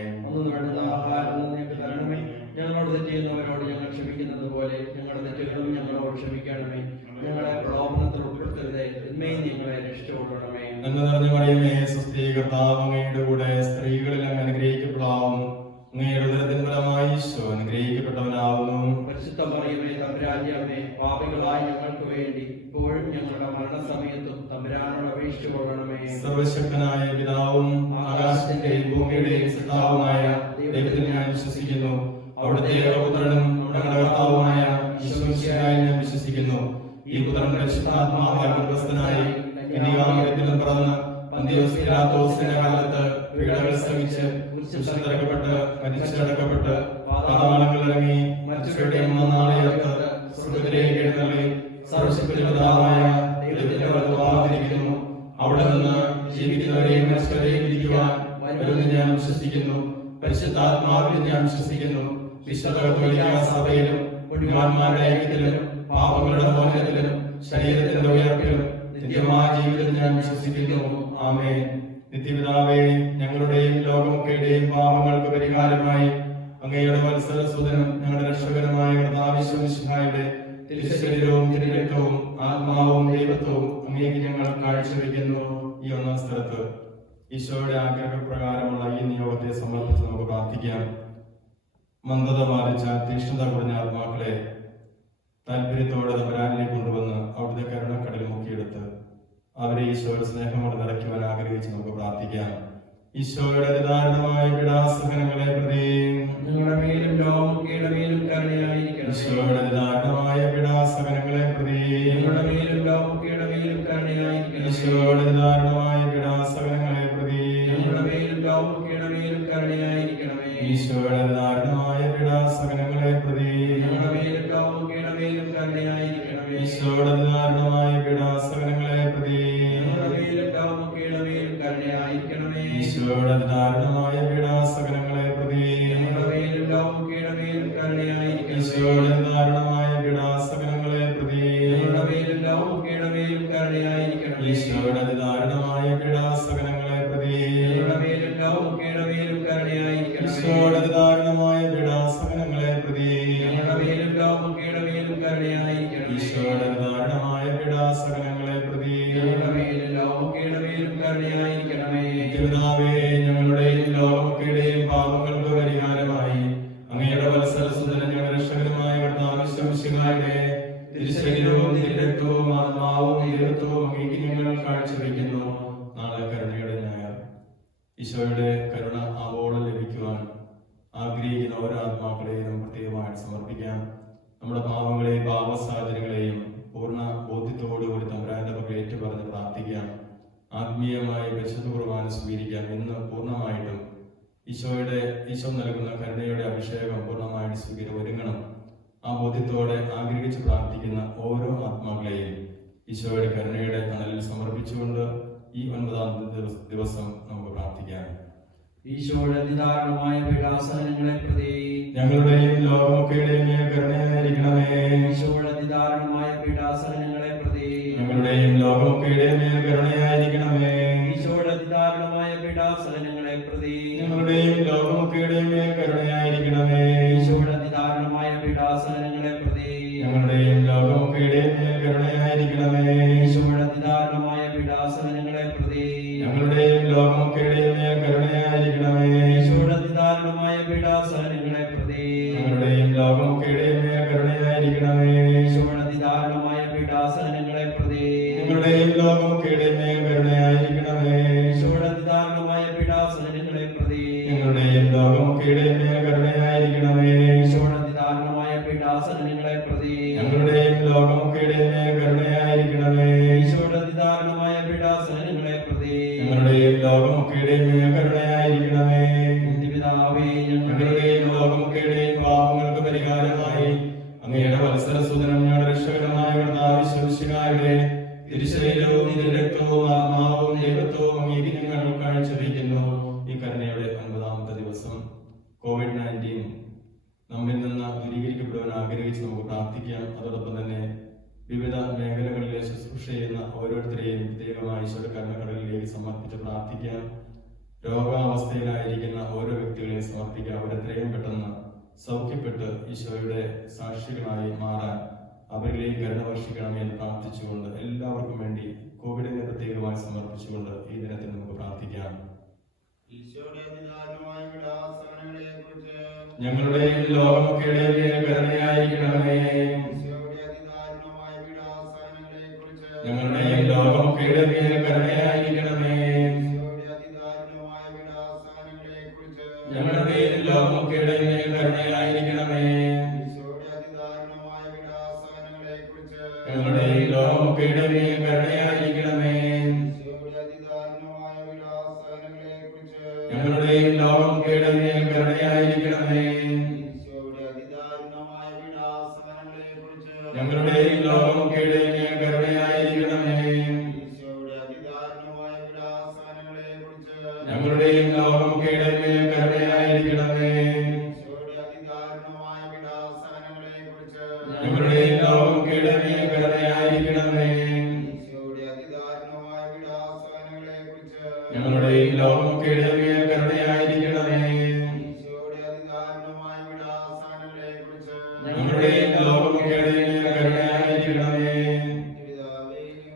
ഞങ്ങളോട് തെറ്റ് ചെയ്യുന്നവരോട് ഞങ്ങൾ ക്ഷമിക്കുന്നത് പോലെ ഞങ്ങളുടെ തെറ്റുകളും ഞങ്ങളോട് ക്ഷമിക്കണമേ. ഞങ്ങളെ പ്രലോഭനത്തിൽ ഉൾപ്പെടുത്തരുതേ, തിന്മയിൽ ഞങ്ങളെ രക്ഷിച്ചുകൊള്ളണമേ. നന്മ നിറഞ്ഞ മറിയമേ, സ്വസ്തി, കർത്താവ് അങ്ങയുടെ കൂടെ സ്ത്രീകളിൽ അങ്ങ് അനുഗ്രഹിക്കപ്പെടാവുന്നു. അങ്ങയുടെ ഉദരത്തിൻ ഫലമായി ഈശോ അനുഗ്രഹിക്കപ്പെട്ടവനാവുന്നു. പരിശുദ്ധ മറിയമേ, തമ്പുരാന്റെ അമ്മേ, പാപികളായ ഞങ്ങൾക്ക് വേണ്ടി ഇപ്പോഴും ഞങ്ങളുടെ മരണസമയത്തും തമ്പുരാനോട് അപേക്ഷിച്ചുകൊള്ളണമേ. സർവശക്തനായ പിതാവും ആകാശത്തിന്റെയും ഭൂമിയുടെയും സൃഷ്ടാവുമായ ദൈവത്തിൽ ഞാൻ വിശ്വസിക്കുന്നു. അവിടുത്തെ ഏകപുത്രനും ഞങ്ങളുടെ കർത്താവുമായ ഈശോമിശിഹായിൽ ഞാൻ വിശ്വസിക്കുന്നു. ഈ പുത്രൻ പരിശുദ്ധാത്മാവാൽ ഗർഭസ്ഥനായി കന്യകാമറിയത്തിൽ പിറന്ന് പന്തിയോസ് പിലാത്തോസിന്റെ കാലത്ത് പീഡകൾ സഹിച്ച് കുരിശിലറക്കപ്പെട്ട് മരിച്ചടക്കപ്പെട്ട് പാതാളങ്ങളിൽ ഇറങ്ങി മരിച്ചവരുടെ 3-ാം നാൾ ഉയർത്ത് സ്വർഗ്ഗത്തിലേക്ക് എഴുന്നള്ളി സർവശക്തന്റെ പിതാവായ ദൈവത്തിന്റെ വലത്തുഭാഗത്തിരിക്കുന്നു. അവിടെ നിന്ന് ജീവിക്കുന്നവരെയും മരിച്ചവരെയും വിധിക്കുവാൻ വരുമെന്ന് ഞാൻ വിശ്വസിക്കുന്നു. പരിശുദ്ധാത്മാവിൽ ഞാൻ വിശ്വസിക്കുന്നു. വിശുദ്ധ കത്തോലിക്കാ സഭയിലും പുണ്യവാന്മാരുടെ ഐക്യത്തിലും പാപങ്ങളുടെ മോചനത്തിലും ശരീരത്തിന്റെ ഉയർപ്പിലും നിത്യമായ ജീവിതത്തിൽ ഞാൻ വിശ്വസിക്കുന്നു. ആമേൻ. നിത്യപിതാവേ, ഞങ്ങളുടെയും ലോകമൊക്കെയുടെയും പാപങ്ങൾക്ക് പരിഹാരമായി അങ്ങയുടെ വത്സലസുതനും ഞങ്ങളുടെ രക്ഷകരമായ കർത്താവ് ഈശോമിശിഹായുടെ തിരുശരീരവും തിരുരക്തവും ആത്മാവും ദൈവത്വവും അങ്ങേക്ക് ഞങ്ങൾ കാഴ്ചവെക്കുന്നു. ഈ 1-ാം സ്ഥലത്ത് ഈശോയുടെ ആഗ്രഹപ്രകാരമുള്ള ഈ നിയോഗത്തെ സമർപ്പിച്ച് നമുക്ക് പ്രാർത്ഥിക്കാം. മന്ദത ബാധിച്ച തീക്ഷ്ണത കുറഞ്ഞ ആത്മാക്കളെ താല്പര്യത്തോടെ തമ്പുരാനിലേക്ക് കൊണ്ടുവന്ന് അവിടുത്തെ കരുണക്കടലിൽ മുക്കിയെടുത്ത് അവരെ ഈശോയുടെ സ്നേഹം കൊണ്ട് നിറയ്ക്കുവാൻ ആഗ്രഹിച്ച് നമുക്ക് പ്രാർത്ഥിക്കാം. ഈശോയുടെ അതിദാരുണമായ പീഡാസഹനങ്ങളെ പ്രതി ഞങ്ങളുടെ മേലും ലോകമൊക്കെയുടെ മേലും കരുണയായിരിക്കണമേ. ഈശോയുടെ അതിദാരുണമായ പീഡാസഹനങ്ങളെ പ്രതി ഞങ്ങളുടെ മേലും ലോകമൊക്കെയുടെ മേലും കരുണയായിരിക്കണമേ. ഈശോയുടെ അതിദാരുണമായ പീഡാസഹനങ്ങളെ പ്രതി ഞങ്ങളുടെ മേലും ലോകമൊക്കെയുടെ മേലും കരുണയായിരിക്കണമേ. ഈശോയുടെ അതിദാരുണമായ പീഡാസഹനങ്ങളെ പ്രതി ഞങ്ങളുടെ മേലും ലോകമൊക്കെയുടെ മേലും കരുണയായിരിക്കണമേ. ഈശോയുടെ അതിദാരുണമായ പീഡാസഹനങ്ങളെ കരുണയായിരിക്കണമേ. ഈശോയുടെ അതിദാരുണമായ പീഡാസഹനങ്ങളെ പ്രതി ഞങ്ങളുടെ മേലും ലോകമൊക്കെയുടെ മേലും കരുണയായിരിക്കണമേ. ഈശോയുടെ അതിദാരുണമായ പീഡാസഹനങ്ങളെ പ്രതി ഞങ്ങളുടെ മേലും ലോകമൊക്കെയുടെ മേലും കരുണയായിരിക്കണമേ. ഈശോയുടെ അതിദാരുണമായ പീഡാസഹനങ്ങളെ പ്രതി ഞങ്ങളുടെ മേലും ലോകമൊക്കെയുടെ മേലും കരുണയായിരിക്കണമേ. പിതാവേ, ഞങ്ങളുടെയും ലോകമൊക്കെയുടെയും പാപങ്ങൾക്ക് പരിഹാരമായി അങ്ങയുടെ വത്സലസുതനും ഞങ്ങളുടെ രക്ഷകനുമായ കർത്താവ് ശംശിഹായുടെ തിരുശരീരവും തിരുരക്തവും ആത്മാവും ദൈവത്വവും അങ്ങേക്ക് ഞങ്ങൾ കാഴ്ചവെക്കുന്നു. നാളെ കരുണയുടെ ഞായർ. ഈശോയുടെ കരുണ ആവോളം ലഭിക്കുവാൻ ആഗ്രഹിക്കുന്ന ഓരോ ആത്മാക്കളെയും പ്രത്യേകമായിട്ട് സമർപ്പിക്കാം. നമ്മുടെ പാപങ്ങളെയും പാപസാഹചര്യങ്ങളെയും പൂർണ്ണ ബോധ്യത്തോടുകൂടി തമ്പുരാന്റെ പക്കൽ ഏറ്റുപറഞ്ഞ് പ്രാർത്ഥിക്കാം. ആത്മീയമായി പരിശുദ്ധ കുർബാന സ്വീകരിക്കാം. ഇന്ന് പൂർണ്ണമായിട്ടും ഈശോ നൽകുന്ന കരുണയുടെ അഭിഷേകം പൂർണ്ണമായിട്ട് ഒരുങ്ങണം. ആ ബോധ്യത്തോടെ ആഗ്രഹിച്ച് പ്രാർത്ഥിക്കുന്ന ഓരോ ആത്മാക്കളെയും ഈശോയുടെ കരുണയുടെ തണലിൽ സമർപ്പിച്ചുകൊണ്ട് ഈ 9-ാം ദിവസം നമുക്ക് പ്രാർത്ഥിക്കാം. ഈശോയുടെ അതിദാരുണമായ പീഡാസഹനങ്ങളെ പ്രതി ഞങ്ങളുടെയും ലോകമൊക്കെയുടെയും മേൽ കരുണയായിരിക്കണമേ. ഈശോയുടെ അതിദാരുണമായ പീഡാസഹനങ്ങളെ പ്രതി ഞങ്ങളുടെയും ലോകമൊക്കെയുടെയും മേൽ കരുണയായിരിക്കണമേ. ഈശോയുടെ അതിദാരുണമായ പീഡാസഹനങ്ങളെ പ്രതി ഞങ്ങളുടെയും ലോകമൊക്കെയുടെയും മേൽ കരുണയായിരിക്കണമേ. ഈശോയുടെ അതിദാരുണമായ പീഡാസഹനങ്ങളെ പ്രതി ഞങ്ങളുടെയും ലോകമൊക്കെയുടെയും മേൽ കരുണയായിരിക്കണമേ. ഈശോയുടെ അതിദാരുണമായ പീഡാസഹനങ്ങളെ പ്രതി ഞങ്ങളുടെയും ലോകമൊക്കെയുടെയും മേൽ കരുണയായിരിക്കണമേ. ഈശോയുടെ അതിദാരുണമായ പീഡാസഹനങ്ങളെ പ്രതി ഞങ്ങളുടെയും ലോകമൊക്കെയുടെയും മേൽ കരുണയായിരിക്കണമേ. ഈശോയുടെ അതിദാരുണമായ പീഡാസഹനങ്ങളെ പ്രതി ഞങ്ങളുടെയും ലോകമൊക്കെയുടെയും മേൽ കരുണയായിരിക്കണമേ. ഈശോയുടെ അതിദാരുണമായ പീഡാസഹനങ്ങളെ പ്രതി ഞങ്ങളുടെയും ലോകമൊക്കെയുടെയും മേൽ കരുണയായിരിക്കണമേ. ഈശോയുടെ അതിദാരുണമായ പീഡാസഹനങ്ങളെ പ്രതി ഞങ്ങളുടെയും ലോകമൊക്കെയുടെയും മേൽ കരുണയായിരിക്കണമേ. ഈശോയുടെ അതിദാരുണമായ പീഡാസഹനങ്ങളെ പ്രതി ഞങ്ങളുടെയും ലോകമൊക്കെയുടെയും മേൽ കരുണയായിരിക്കണമേ. നിത്യപിതാവേ, ഞങ്ങളുടെയും ലോകമൊക്കെയുടെയും പാപങ്ങൾക്ക് പരിഹാരമായി അങ്ങയുടെ വത്സലസുതനും ഞങ്ങളുടെ രക്ഷകനുമായ കർത്താവ് ശംശിഹായുടെ തിരുശരീരവും തിരുരക്തവും ആത്മാവും ദൈവത്വവും അങ്ങേക്ക് ഞങ്ങൾ കാഴ്ചവെക്കുന്നു. ഈ കരുണയുടെ 9-ാമത്തെ ദിവസം COVID-19 നമ്മിൽ നിന്ന് ദൂരീകരിക്കപ്പെടുവാൻ ആഗ്രഹിച്ച് നമുക്ക് പ്രാർത്ഥിക്കാം. അതോടൊപ്പം തന്നെ വിവിധ മേഖലകളിലെ ശുശ്രൂഷ ചെയ്യുന്ന ഓരോരുത്തരെയും പ്രത്യേകമായി ഈശോയുടെ കരുണക്കടലിലേക്ക് സമർപ്പിച്ച് പ്രാർത്ഥിക്കാം. രോഗാവസ്ഥയിലായിരിക്കുന്ന ഓരോ വ്യക്തികളെയും സമർപ്പിക്കാം. അവരെത്രയും പെട്ടെന്ന് സൗഖ്യപ്പെട്ട് ഈശോയുടെ സാക്ഷികളായി മാറാൻ അവരിലേക്ക് കരുണ വർഷിക്കണമേ എന്ന് പ്രാർത്ഥിച്ചുകൊണ്ട് എല്ലാവർക്കും വേണ്ടി കോവിഡിനെ പ്രത്യേകമായി സമർപ്പിച്ചുകൊണ്ട് ഈ ദിനത്തിൽ നമുക്ക് പ്രാർത്ഥിക്കാം. ഞങ്ങളുടെയും ലോകമൊക്കെയുടെയും മേൽ കരുണയായിരിക്കണമേ. ഞങ്ങളുടെയും ലോകമൊക്കെയുടെയും മേൽ കരുണയായിരിക്കണമേ. ഞങ്ങളുടെയും ലോകമൊക്കെയുടെയും മേൽ കരുണയായിരിക്കണമേ. ഞങ്ങളുടെയും ലോകമൊക്കെയുടെയും മേൽ കരുണയായിരിക്കണമേ. ഞങ്ങളുടെയും ലോകമൊക്കെയുടെയും മേൽ കരുണയായിരിക്കണമേ. ഞങ്ങളുടെയും ലോകമൊക്കെയുടെയും മേൽ കരുണയായിരിക്കണമേ. ഞങ്ങളുടെയും ലോകമൊക്കെയുടെയും മേൽ കരുണയായിരിക്കണമേ. ഞങ്ങളുടെയും ലോകമൊക്കെയുടെയും മേൽ കരുണയായിരിക്കണമേ. ഞങ്ങളുടെയും ലോകമൊക്കെയുടെയും മേൽ കരുണയായിരിക്കണമേ. ഞങ്ങളുടെയും ലോകമൊക്കെയുടെയും മേൽ കരുണയായിരിക്കണമേ.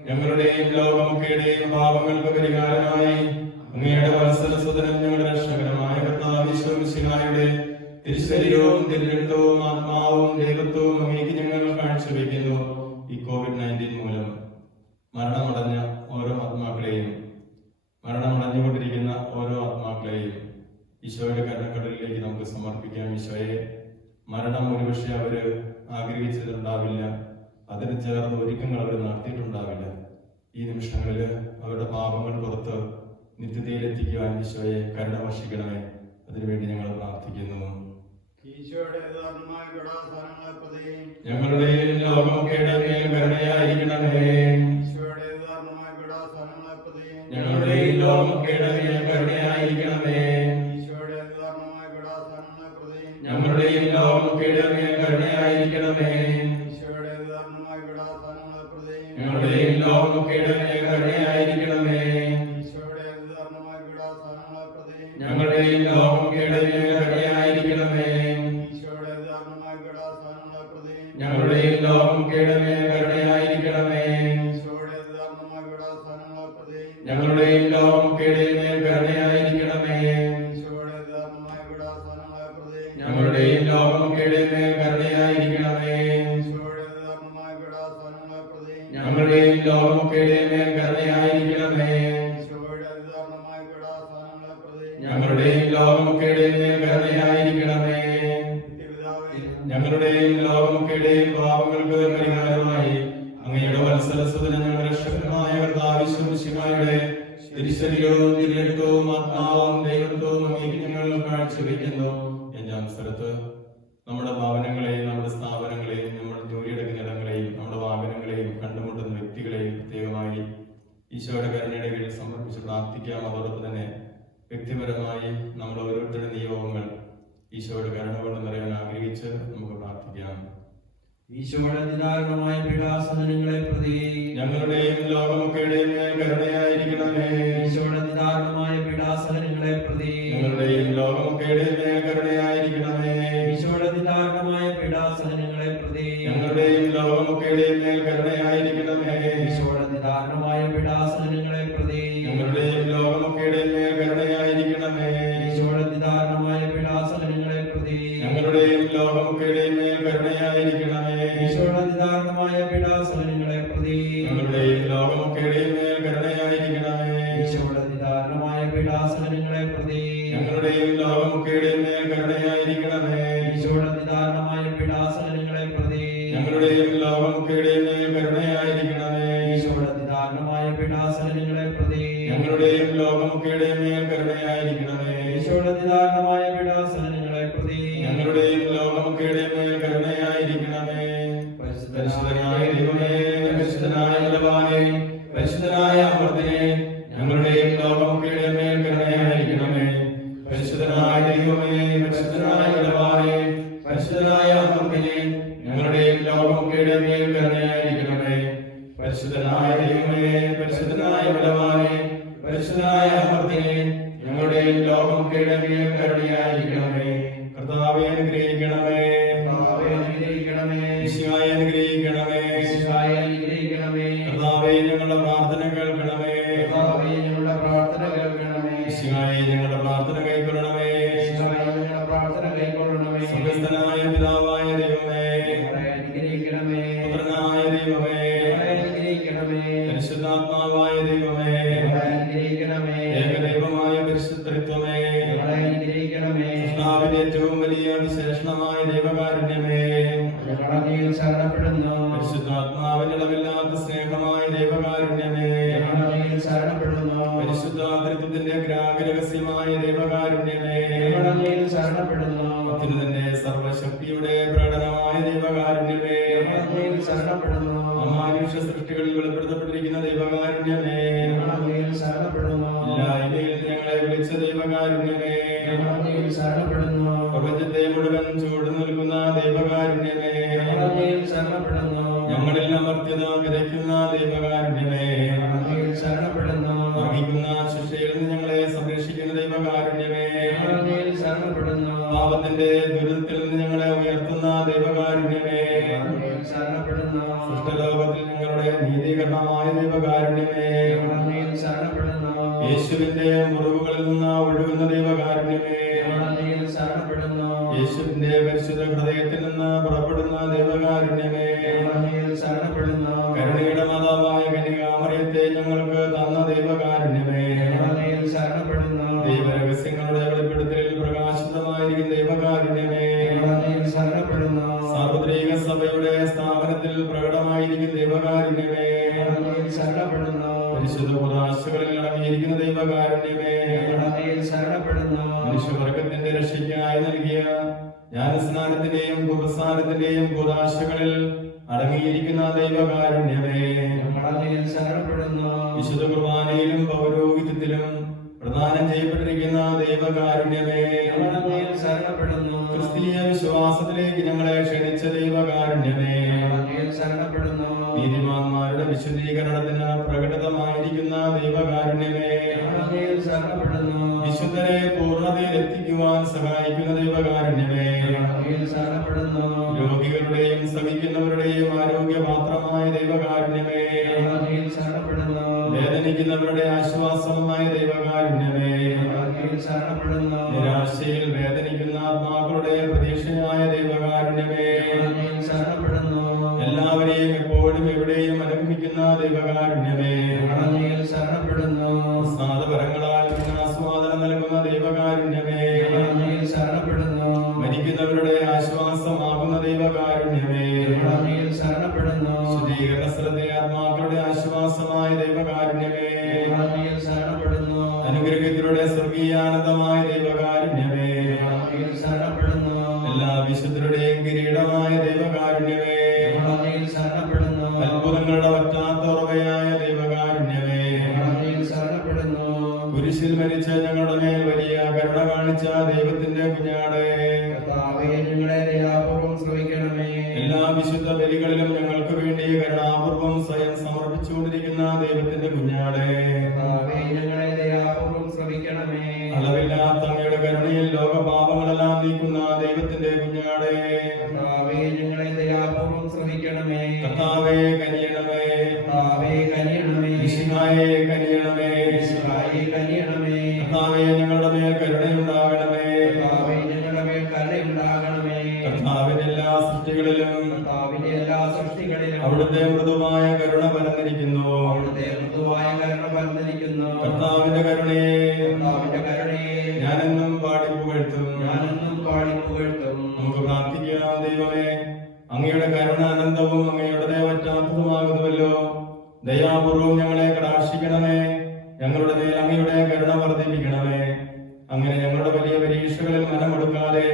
ഞങ്ങളുടെയും ലോകമൊക്കെയുടെയും പാപങ്ങൾക്ക് പരിഹാരമായി അങ്ങയുടെ വത്സലസുതനും ഞങ്ങളുടെ രക്ഷകനുമായ കർത്താവ് ശംശിഹായുടെ തിരുശരീരവും തിരുരക്തവും ആത്മാവും ദൈവത്വവും അങ്ങേക്ക് ഞങ്ങൾ കാഴ്ചവെക്കുന്നു. ഈ COVID-19 മൂലം മരണമടഞ്ഞ ഓരോ ആത്മാക്കളെയും മരണമടഞ്ഞുകൊണ്ടിരിക്കുന്ന ഓരോ ആത്മാക്കളെയും ഈശോയുടെ കരുണക്കടലിലേക്ക് നമുക്ക് സമർപ്പിക്കാം. ഈശോയെ, മരണം ഒരുപക്ഷെ അവര് ആഗ്രഹിച്ചിട്ടുണ്ടാവില്ല, അതിന് ചേർന്ന് ഒരുക്കങ്ങൾ അവർ നടത്തിയിട്ടുണ്ടാവില്ല. ഈ നിമിഷങ്ങളിൽ അവരുടെ പാപങ്ങൾ പുറത്ത് നിത്യതയിലെത്തിക്കുവാൻ ഈശോയെ കരുണ വർഷിക്കണമേ. അതിനുവേണ്ടി ഞങ്ങൾ പ്രാർത്ഥിക്കുന്നു. ഞങ്ങളുടെയും ലോകമൊക്കെയുടെയും മേൽ കരുണയായിരിക്കണമേ. ഞങ്ങളുടെയും ലോകമൊക്കെയുടെയും മേൽ കരുണയായിരിക്കണമേ. ഞങ്ങളുടെയും ലോകമൊക്കെയുടെയും മേൽ കരുണയായിരിക്കണമേ. ഞങ്ങളുടെയും ലോകമൊക്കെ കേടമേ കരുണയായിരിക്കണമേ. ഈശോയുടെ അതിദാരുണമായ പീഡാസഹനങ്ങളെ പ്രതി ഞങ്ങളുടെയും ലോകം കേടമേ കരുണയായിരിക്കണമേ. ഈശോയുടെ അതിദാരുണമായ പീഡാസഹനങ്ങളെ പ്രതി ഞങ്ങളുടെയും ലോകം കേടമേ കരുണയായിരിക്കണമേ. ഈശോയുടെ അതിദാരുണമായ പീഡാസഹനങ്ങളെ പ്രതി ഞങ്ങളുടെയും ലോകം കേടമേ കരുണയായിരിക്കണമേ. ഈശോയുടെ അതിദാരുണമായ പീഡാസഹനങ്ങളെ പ്രതി ഞങ്ങളുടെയും ലോകം കേടമേ കരുണയായിരിക്കണമേ. ഈശോയുടെ അതിദാരുണമായ പീഡാസഹനങ്ങളെ പ്രതി ഞങ്ങളുടെയും ലോകം കേടമേ കരുണയായിരിക്കണമേ. ഈശോയുടെ അതിദാരുണമായ പീഡാസഹനങ്ങളെ പ്രതി ഞങ്ങളുടെയും ലോകം കേടമേ കരുണയായിരിക്കണമേ. നിത്യപിതാവേ, ഞങ്ങളുടെയും ലോകം കേടയും പാപങ്ങൾക്ക് പരിഹാരമായി അങ്ങയുടെ വത്സലസുതന ഞങ്ങളുടെ രക്ഷകനായ കർത്താവിശ്വസിഹായുടെ തിരുശരീരവും തിരുരക്തവും ആത്മാവും ദൈവത്വവും അങ്ങേക്ക് ഞങ്ങൾ കാഴ്ചവെക്കുന്നു. അഞ്ചാം സ്ഥലത്ത് നമ്മുടെ ഭവനങ്ങളെയും നമ്മുടെ സ്ഥാപനങ്ങളെയും നമ്മുടെ ജോലിയെടുക്കുന്ന ഇടങ്ങളെയും നമ്മുടെ വാഹനങ്ങളെയും കണ്ടുമുട്ടുന്ന വ്യക്തികളെയും പ്രത്യേകമായി ഈശോയുടെ കരുണയുടെ കീഴിൽ സമർപ്പിച്ച് പ്രാർത്ഥിക്കാം. അതോടൊപ്പം തന്നെ വ്യക്തിപരമായി നമ്മുടെ ഓരോരുത്തരുടെ നിയോഗങ്ങൾ ഈശോയുടെ കരുണ കൊണ്ട് നിറയാൻ ആഗ്രഹിച്ച് നമുക്ക് പ്രാർത്ഥിക്കാം. ഈശോയുടെ അതിദാരുണമായ പീഡാസഹനങ്ങളെ പ്രതി ഞങ്ങളുടെയും ലോകമൊക്കെയുടെയും മേൽ കരുണയായിരിക്കണമേ. ഈശോയുടെ അതിദാരുണമായ പീഡാസഹനങ്ങളെ പ്രതി ഞങ്ങളുടെയും ലോകമൊക്കെയുടെയും മേൽ കരുണയായിരിക്കണമേ. ഈശോയുടെ അതിദാരുണമായ പീഡാസഹനങ്ങളെ പ്രതി ഞങ്ങളുടെയും ലോകമൊക്കെയുടെയും മേൽ കരുണയായിരിക്കണമേ. ഈശോയുടെ അതിദാരുണമായ പീഡാസഹനങ്ങളെ പ്രതി ഞങ്ങളുടെയും ലോകമൊക്കെയുടെയും മേൽ കരുണയായിരിക്കണമേ. ഈശോയുടെ അതിദാരുണമായ പീഡാസഹനങ്ങളെ പ്രതി ഞങ്ങളുടെയും ലോകമൊക്കെയുടെയും മേൽ കരുണയായിരിക്കണമേ. ഈശോയുടെ അതിദാരുണമായ പീഡാസഹനങ്ങളെ പ്രതി ഞങ്ങളുടെയും ലോകമൊക്കെയുടെയും മേൽ കരുണയായിരിക്കണമേ. ഈശോയുടെ അതിദാരുണമായ പീഡാസഹനങ്ങളെ പ്രതി ഞങ്ങളുടെയും ലോകമൊക്കെയുടെയും മേൽ കരുണയായിരിക്കണമേ. ഈശോയുടെ അതിദാരുണമായ പീഡാസഹനങ്ങളെ പ്രതി ഞങ്ങളുടെയും ലോകമൊക്കെയുടെയും മേൽ കരുണയായിരിക്കണമേ. ഈശോയുടെ അതിദാരുണമായ പീഡാസഹനങ്ങളെ പ്രതി ഞങ്ങളുടെയും ലോകമൊക്കെയുടെയും മേൽ കരുണയായിരിക്കണമേ. ഈശോയുടെ അതിദാരുണമായ പീഡാസഹനങ്ങളെ പ്രതി ഞങ്ങളുടെയും ലോകമൊക്കെയുടെയും മേൽ കരുണയായിരിക്കണമേ. പരിശുദ്ധനായ ദൈവമേ, പരിശുദ്ധനായ ബലവാനേ, പരിശുദ്ധനായ അമർത്യനേ, ഞങ്ങളുടെയും ലോകമൊക്കെയുടെയും മേൽ കരുണയായിരിക്കണമേ. പരിശുദ്ധനായ ദൈവമേ, പരിശുദ്ധനായ ബലവാനേ, പരിശുദ്ധനായ അമർത്യനേ, ഞങ്ങളുടെയും ലോകമൊക്കെയുടെയും മേൽ കരുണയായിരിക്കണമേ. പരിശുദ്ധനായ ദൈവമേ, പരിശുദ്ധനായ ബലവാനേ, പരിശുദ്ധനായ അമർത്യനേ, ഞങ്ങളുടെയും ലോകമൊക്കെയുടെയും മേൽ കരുണയായിരിക്കണമേ. കർത്താവേ അനുഗ്രഹിക്കണമേ. കർത്താവേ അനുഗ്രഹിക്കണമേ. ഈശോയെ അനുഗ്രഹിക്കണമേ. ഈശോയെ അനുഗ്രഹിക്കണമേ. കർത്താവേ ഞങ്ങളുടെ പ്രാർത്ഥന കേൾക്കണമേ. കർത്താവേ ഞങ്ങളുടെ പ്രാർത്ഥന കേൾക്കണമേ. ഈശോയെ ഞങ്ങളുടെ പ്രാർത്ഥന കൈക്കൊള്ളണമേ. ഈശോയെ ഞങ്ങളുടെ പ്രാർത്ഥന കൈക്കൊള്ളണമേ. സ്വർഗ്ഗസ്ഥനായ പിതാവായ ദൈവമേ, ഞങ്ങളെ അനുഗ്രഹിക്കണമേ. പുത്രനായ ദൈവമേ, ഞങ്ങളെ അനുഗ്രഹിക്കണമേ. പരിശുദ്ധാത്മാവായ ദൈവമേ, ഞങ്ങളെ അനുഗ്രഹിക്കണമേ. ഏകദൈവമായ പരിശുദ്ധത്വമേ, ഞങ്ങളെ അനുഗ്രഹിക്കണമേ. കർത്താവിന്റെ ഏറ്റവും വലിയ വിശേഷണമായ ദൈവകാരുണ്യമേ, ഞങ്ങൾ അങ്ങയിൽ ശരണപ്പെടുന്നു. പരിശുദ്ധാത്മാവിന്റെ അളവില്ലാത്ത സ്നേഹമായ ദൈവകാരുണ്യമേ, ഞങ്ങൾ അങ്ങയിൽ ശരണപ്പെടുന്നു. പരിശുദ്ധാത്രിത്വത്തിന്റെ ഗ്രാഹരഹസ്യമായ ദൈവകാരുണ്യമേ, ഞങ്ങൾ അങ്ങയിൽ ശരണപ്പെടുന്നു. അത്യുന്നതന്റെ സർവശക്തിയുടെ പ്രകടനമായ ദൈവകാരുണ്യമേ, ഞങ്ങൾ അങ്ങയിൽ ശരണപ്പെടുന്നു. അമാനുഷ സൃഷ്ടികളിൽ വെളിപ്പെടുത്തപ്പെട്ടിരിക്കുന്ന ദൈവകാരുണ്യമേ, ഞങ്ങൾ അങ്ങയിൽ ശരണപ്പെടുന്നു. ഇല്ലായ്മയിൽ ഞങ്ങളെ വിളിച്ച ദൈവകാരുണ്യമേ, ഞങ്ങൾ അങ്ങയിൽ ശരണപ്പെടുന്നു. പ്രപഞ്ചത്തെ മുഴുവൻ ചൂട് നിൽക്കുന്ന ദൈവകാരുണ്യമേ, ഞങ്ങൾ അങ്ങയിൽ ശരണപ്പെടുന്നു. ഞങ്ങളിൽ അമർത്യത വിതയ്ക്കുന്ന ദൈവകാരുണ്യമേ, ഞങ്ങൾ അങ്ങയിൽ ശരണപ്പെടുന്നു. അർഹിക്കുന്ന ശിക്ഷയിൽ നിന്ന് ഞങ്ങളെ സംരക്ഷിക്കുന്ന ദൈവകാരുണ്യമേ, ഞങ്ങൾ അങ്ങയിൽ ശരണപ്പെടുന്നു. പാപത്തിന്റെ ദുരിതത്തിൽ നിന്ന് ഞങ്ങളെ ഉയർത്തുന്ന ദൈവകാരുണ്യമേ, ഞങ്ങൾ അങ്ങയിൽ ശരണപ്പെടുന്നു. സൃഷ്ടലോകത്തിൽ ഞങ്ങളുടെ നീതീകരണമായ ദൈവകാരുണ്യമേ, ഞങ്ങൾ അങ്ങയിൽ ശരണപ്പെടുന്നു. യേശുവിന്റെ മുറിവുകളിൽ നിന്ന് ഒഴുകുന്ന ദൈവകാരുണ്യമേ, ഞങ്ങൾ അങ്ങയിൽ ശരണപ്പെടുന്നു. യേശുവിന്റെ പരിശുദ്ധ ഹൃദയത്തിൽ നിന്ന് പുറപ്പെടുന്ന ദൈവകാരുണ്യമേ, ഞങ്ങൾ അങ്ങയിൽ ശരണപ്പെടുന്നു. കരുണയുടെ മാതാവായ കന്യകാമറിയത്തെ ഞങ്ങൾക്ക് തന്ന ദൈവകാരുണ്യമേ, ഞങ്ങൾ അങ്ങയിൽ ശരണപ്പെടുന്നു. ദൈവരഹസ്യങ്ങളുടെ വെളിപ്പെടുത്തലിൽ പ്രകാശിതമായിരിക്കുന്ന ദൈവകാരുണ്യമേ, ഞങ്ങൾ അങ്ങയിൽ ശരണപ്പെടുന്നു. സാർവത്രിക സഭയുടെ സ്ഥാപനത്തിൽ പ്രകടമായിരിക്കുന്ന ദൈവകാരുണ്യമേ, ഞങ്ങൾ അങ്ങയിൽ ശരണപ്പെടുന്നു. പരിശുദ്ധ കുദാശകളിൽ അടങ്ങിയിരിക്കുന്ന ദൈവകാരുണ്യമേ, ഞങ്ങൾ അങ്ങയിൽ ശരണപ്പെടുന്നു. മനുഷ്യവർഗത്തിന്റെ രക്ഷയ്ക്കായി നൽകിയ ജ്ഞാനസ്നാനത്തിന്റെയും കുമ്പസാരത്തിന്റെയും കുദാശകളിൽ അടങ്ങിയിരിക്കുന്ന ദൈവകാരുണ്യമേ, ഞങ്ങൾ അങ്ങയിൽ ശരണപ്പെടുന്നു. വിശുദ്ധ കുർബാനയിലും പൗരോഹിത്യത്തിലും പ്രദാനം ചെയ്യപ്പെട്ടിരിക്കുന്ന ദൈവകാരുണ്യമേ, ഞങ്ങൾ അങ്ങയിൽ ശരണപ്പെടുന്നു. ക്രിസ്തീയ വിശ്വാസത്തിലേക്ക് ഞങ്ങളെ ക്ഷണിച്ച ദൈവകാരുണ്യമേ, ഞങ്ങൾ അങ്ങയിൽ ശരണപ്പെടുന്നു. നീതിമാന്മാരുടെ വിശുദ്ധീകരണത്തിന് പ്രകട പ്രകടമായിരിക്കുന്ന ദൈവകാരുണ്യമേ, ഞങ്ങൾ അങ്ങയിൽ ശരണപ്പെടുന്നു. വിശുദ്ധരെ പൂർണ്ണതയിൽ എത്തിക്കുവാൻ സഹായിക്കുന്ന ദൈവകാരുണ്യമേ, ഞങ്ങൾ അങ്ങയിൽ ശരണപ്പെടുന്നു. രോഗികളുടെയും സഹിക്കുന്നവരുടെയും ആരോഗ്യപാത്രമായ ദൈവകാരുണ്യമേ, ഞങ്ങൾ അങ്ങയിൽ ശരണപ്പെടുന്നു. വേദനിക്കുന്നവരുടെ ആശ്വാസമായ ദൈവകാരുണ്യമേ, ഞങ്ങൾ അങ്ങയിൽ ശരണപ്പെടുന്നു. നിരാശയിൽ വേദനിക്കുന്ന ആത്മാക്കളുടെ പ്രതീക്ഷയായ ദൈവകാരുണ്യമേ, ഞങ്ങൾ അങ്ങയിൽ ശരണപ്പെടുന്നു. എല്ലാവരെയും എപ്പോഴും എവിടെയും അനുഗമിക്കുന്ന ദൈവകാരുണ്യമേ, ഞങ്ങൾ അങ്ങയിൽ ശരണപ്പെടുന്നു. സാധപരങ്ങളാൽ ആസ്വാദനം നൽകുന്ന ദൈവകാരുണ്യമേ, ഞങ്ങൾ അങ്ങയിൽ ശരണപ്പെടുന്നു. മരിക്കുന്നവരുടെ ആശ്വാസമാകുന്ന ദൈവകാരുണ്യമേ, ഞങ്ങൾ അങ്ങയിൽ ശരണപ്പെടുന്നു. ശുദ്ധീകരണ സ്ഥലത്തെ ആത്മാക്കളുടെ ആശ്വാസമായ ദൈവകാരുണ്യമേ, ഞങ്ങൾ അങ്ങയിൽ ശരണപ്പെടുന്നു. അനുഗ്രഹത്തിലൂടെ സ്വർഗീയാനന്ദമായ ദൈവകാരുണ്യമേ, ഞങ്ങൾ അങ്ങയിൽ ശരണപ്പെടുന്നു. എല്ലാ വിശുദ്ധരുടെയും കിരീടമായ ദൈവകാരുണ്യമേ, ഞങ്ങൾ അങ്ങയിൽ ശരണപ്പെടുന്നു. അത്ഭുതങ്ങളുടെ പറ്റാത്ത ഉറവയായ ദൈവകാരുണ്യമേ, ഞങ്ങൾ അങ്ങയിൽ ശരണപ്പെടുന്നു. കുരിശിൽ മരിച്ച ഞങ്ങളുടെ മേൽ വലിയ കരുണ കാണിച്ച ദൈവത്തിന്റെ കുഞ്ഞാടേ, കർത്താവേ, ഞങ്ങളെ ദയാപൂർവ്വം ശ്രവിക്കണമേ. എല്ലാ വിശുദ്ധ ബലികളിലും ഞങ്ങൾക്ക് വേണ്ടി കരുണാപൂർവം സ്വയം സമർപ്പിച്ചുകൊണ്ടിരിക്കുന്ന ദൈവത്തിന്റെ കുഞ്ഞാടേ, കർത്താവേ, ഞങ്ങളെ ദയാപൂർവ്വം ശ്രവിക്കണമേ. അളവില്ലാത്ത അങ്ങയുടെ കരുണയിൽ ലോകപാപങ്ങളെല്ലാം നീക്കുന്ന ദൈവത്തിന്റെ കുഞ്ഞാടേ, കർത്താവേ, ഞങ്ങളെ ദയാപൂർവ്വം ശ്രവിക്കണമേ. കർത്താവേ കനിയണമേ, കർത്താവേ, കനിയണമേ. മിശിഹായേ കനിയണമേ, ഈശോയെ, കനിയണമേ. കർത്താവേ ഞങ്ങളുടെ മേൽ കരുണയുണ്ടാകണമേ, കർത്താവേ, ഞങ്ങളുടെ മേൽ കരുണയുണ്ടാകണമേ. കർത്താവിന്റെ എല്ലാ സൃഷ്ടികളിലും കർത്താവിന്റെ എല്ലാ സൃഷ്ടികളിലും അവിടുത്തെ മൃദുവായ കരുണ പരന്നിരിക്കുന്നു. അവിടുത്തെ മൃദുവായ കരുണ പരന്നിരിക്കുന്നു. കർത്താവിന്റെ കരുണയെ കർത്താവിന്റെ കരുണയെ ഞാനെന്നും പാടി പുകഴ്ത്തും. ഞാനെന്നും പാടി പുകഴ്ത്തും. നമുക്ക് പ്രാർത്ഥിക്കാം. ദൈവമേ, അങ്ങയുടെ കരുണ അനന്തവും അങ്ങയുടെ ദയവറ്റാത്തതുമാകുന്നുവല്ലോ. ദയാപൂർവം ഞങ്ങളെ കടാക്ഷിക്കണമേ. ഞങ്ങളുടെ മേൽ അങ്ങയുടെ കരുണ വർദ്ധിപ്പിക്കണമേ. അങ്ങനെ ഞങ്ങളുടെ വലിയ പരീക്ഷകളിൽ മനമെടുക്കാതെ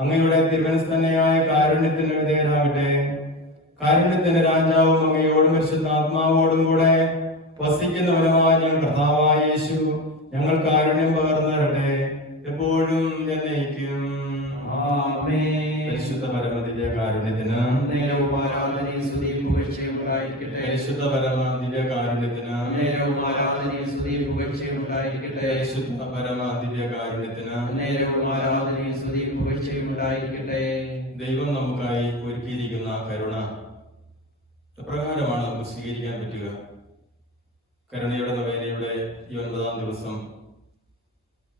അങ്ങയുടെ തിരുമനസ്തന്നെയായ കാരുണ്യത്തിന് വിധേയരാകട്ടെ. കാരുണ്യത്തിന്റെ രാജാവും അങ്ങയോടും പരിശുദ്ധാത്മാവോടും കൂടെ വസിക്കുന്നവനുമായ ഞങ്ങൾ കർത്താവായ യേശു ഞങ്ങൾ കാരുണ്യം പകർന്നു തരട്ടെ, എപ്പോഴും എന്നേക്കും. ആമേൻ. പരിശുദ്ധ പരമദിവ്യ കാരുണ്യത്തിന്, നേരവും ആരാധനയും സ്തുതിയും പുകഴ്ചയും ഉണ്ടായിരിക്കട്ടെ. പരിശുദ്ധ പരമദിവ്യ കാരുണ്യത്തിന്, നേരവും ആരാധനയും സ്തുതിയും പുകഴ്ചയും ഉണ്ടായിരിക്കട്ടെ. പരിശുദ്ധ പരമദിവ്യ കാരുണ്യത്തിന്. നേരവും ആരാധനയും സ്തുതിയും പുകഴ്ചയും ഉണ്ടായിരിക്കട്ടെ. ദൈവം നമുക്കായി ഒരുക്കിയിരിക്കുന്ന കരുണ എപ്രകാരമാണ് നമുക്ക് സ്വീകരിക്കാൻ പറ്റുക? കരുണയുടെ നൊവേനയുടെ ഈ 9-ാം ദിവസം,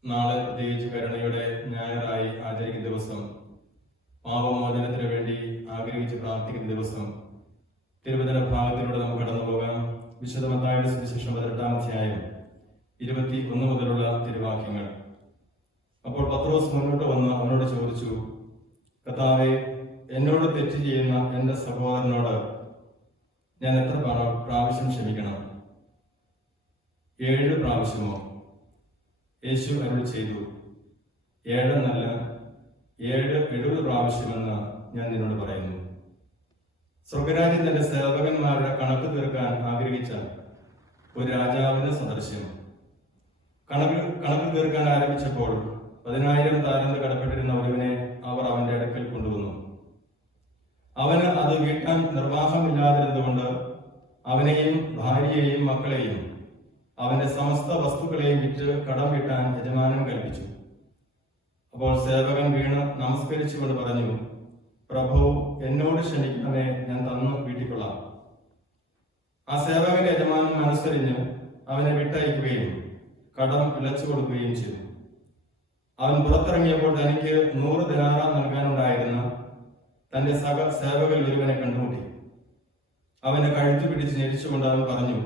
നാളെ പ്രത്യേകിച്ച് കരുണയുടെ ഞായറായി ആചരിക്കുന്ന ദിവസം, പാപമോചനത്തിന് വേണ്ടി ആഗ്രഹിച്ച് പ്രാർത്ഥിക്കുന്ന ദിവസം, തിരുവചന ഭാഗത്തിലൂടെ നമുക്ക് കടന്നു പോകാം. വിശുദ്ധ മത്തായിയുടെ സുവിശേഷം 18-ാം അധ്യായം 21 മുതലുള്ള തിരുവാക്യങ്ങൾ. അപ്പോൾ പത്രോസ് മുന്നോട്ട് വന്ന് അവനോട് ചോദിച്ചു, കർത്താവേ, എന്നോട് തെറ്റ് ചെയ്യുന്ന എൻ്റെ സഹോദരനോട് ഞാൻ എത്ര പ്രാവശ്യം ക്ഷമിക്കണം? 7 പ്രാവശ്യമോ? യേശു അരുളി ചെയ്തു, 7 എന്നല്ല, 70 പ്രാവശ്യമെന്ന് ഞാൻ നിന്നോട് പറയുന്നു. സ്വർഗരാജ്യം തന്റെ സേവകന്മാരുടെ കണക്ക് തീർക്കാൻ ആഗ്രഹിച്ച ഒരു രാജാവിന് സദൃശ്യം. കണക്ക് തീർക്കാൻ ആരംഭിച്ചപ്പോൾ 10,000 താലന്ത് കടപ്പെട്ടിരുന്ന ഒരുവനെ അവർ അവന്റെ അടുക്കൽ കൊണ്ടുവന്നു. അവന് അത് വീട്ടാൻ നിർവാഹമില്ലാതിരുന്നതുകൊണ്ട് അവനെയും ഭാര്യയെയും മക്കളെയും അവന്റെ സമസ്ത വസ്തുക്കളെയും വിറ്റ് കടം വീട്ടാൻ യജമാനൻ കൽപ്പിച്ചു. അപ്പോൾ സേവകൻ വീണ് നമസ്കരിച്ചുകൊണ്ട് പറഞ്ഞു, പ്രഭു, എന്നോട് ക്ഷമിക്കണമേ, ഞാൻ തന്നു വീട്ടിക്കൊള്ളാം. ആ സേവകന്റെ യജമാനൻ മനസ്സരിഞ്ഞ് അവനെ വിട്ടയക്കുകയും കടം ഇളച്ചു കൊടുക്കുകയും ചെയ്തു. അവൻ പുറത്തിറങ്ങിയപ്പോൾ തനിക്ക് 100 ദിനാറ നൽകാനുണ്ടായിരുന്ന തന്റെ സേവകരിൽ ഒരുവനെ കണ്ടുമുട്ടി. അവന്റെ കഴുത്തു പിടിച്ച് ഞെരിച്ചുകൊണ്ട് അവൻ പറഞ്ഞു,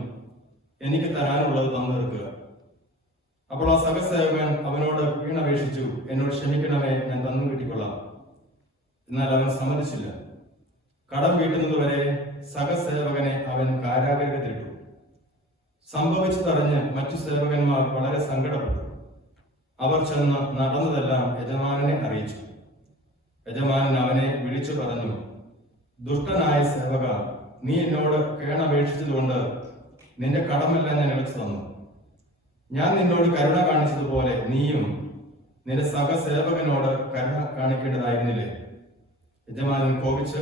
എനിക്ക് തരാനുള്ളത് തന്നു തീർക്കുക. അപ്പോൾ ആ സഹസേവകൻ അവനോട് വീണപേക്ഷിച്ചു, എന്നോട് ക്ഷമിക്കണമേ, ഞാൻ തന്നു വീട്ടിക്കൊള്ളാം. എന്നാൽ അവൻ സമ്മതിച്ചില്ല. കടം വീട്ടുന്നതുവരെ സഹസേവകനെ അവൻ കാരാഗ്രഹത്തിലിട്ടു. സംഭവിച്ചതറിഞ്ഞ് മറ്റു സേവകന്മാർ വളരെ സങ്കടപ്പെട്ടു. അവർ ചെന്ന് നടന്നതെല്ലാം യജമാനനെ അറിയിച്ചു. യജമാനൻ അവനെ വിളിച്ചു പറഞ്ഞു, ദുഷ്ടനായ സേവക, നീ എന്നോട് കേണപേക്ഷിച്ചതുകൊണ്ട് നിന്റെ കടമെല്ലാം ഞാൻ അടച്ചു തന്നു. ഞാൻ നിന്നോട് കരുണ കാണിച്ചതുപോലെ നീയും നിന്റെ സഹസേവകനോട് കരുണ കാണിക്കേണ്ടതായിരുന്നില്ലേ? യജമാനൻ കോപിച്ച്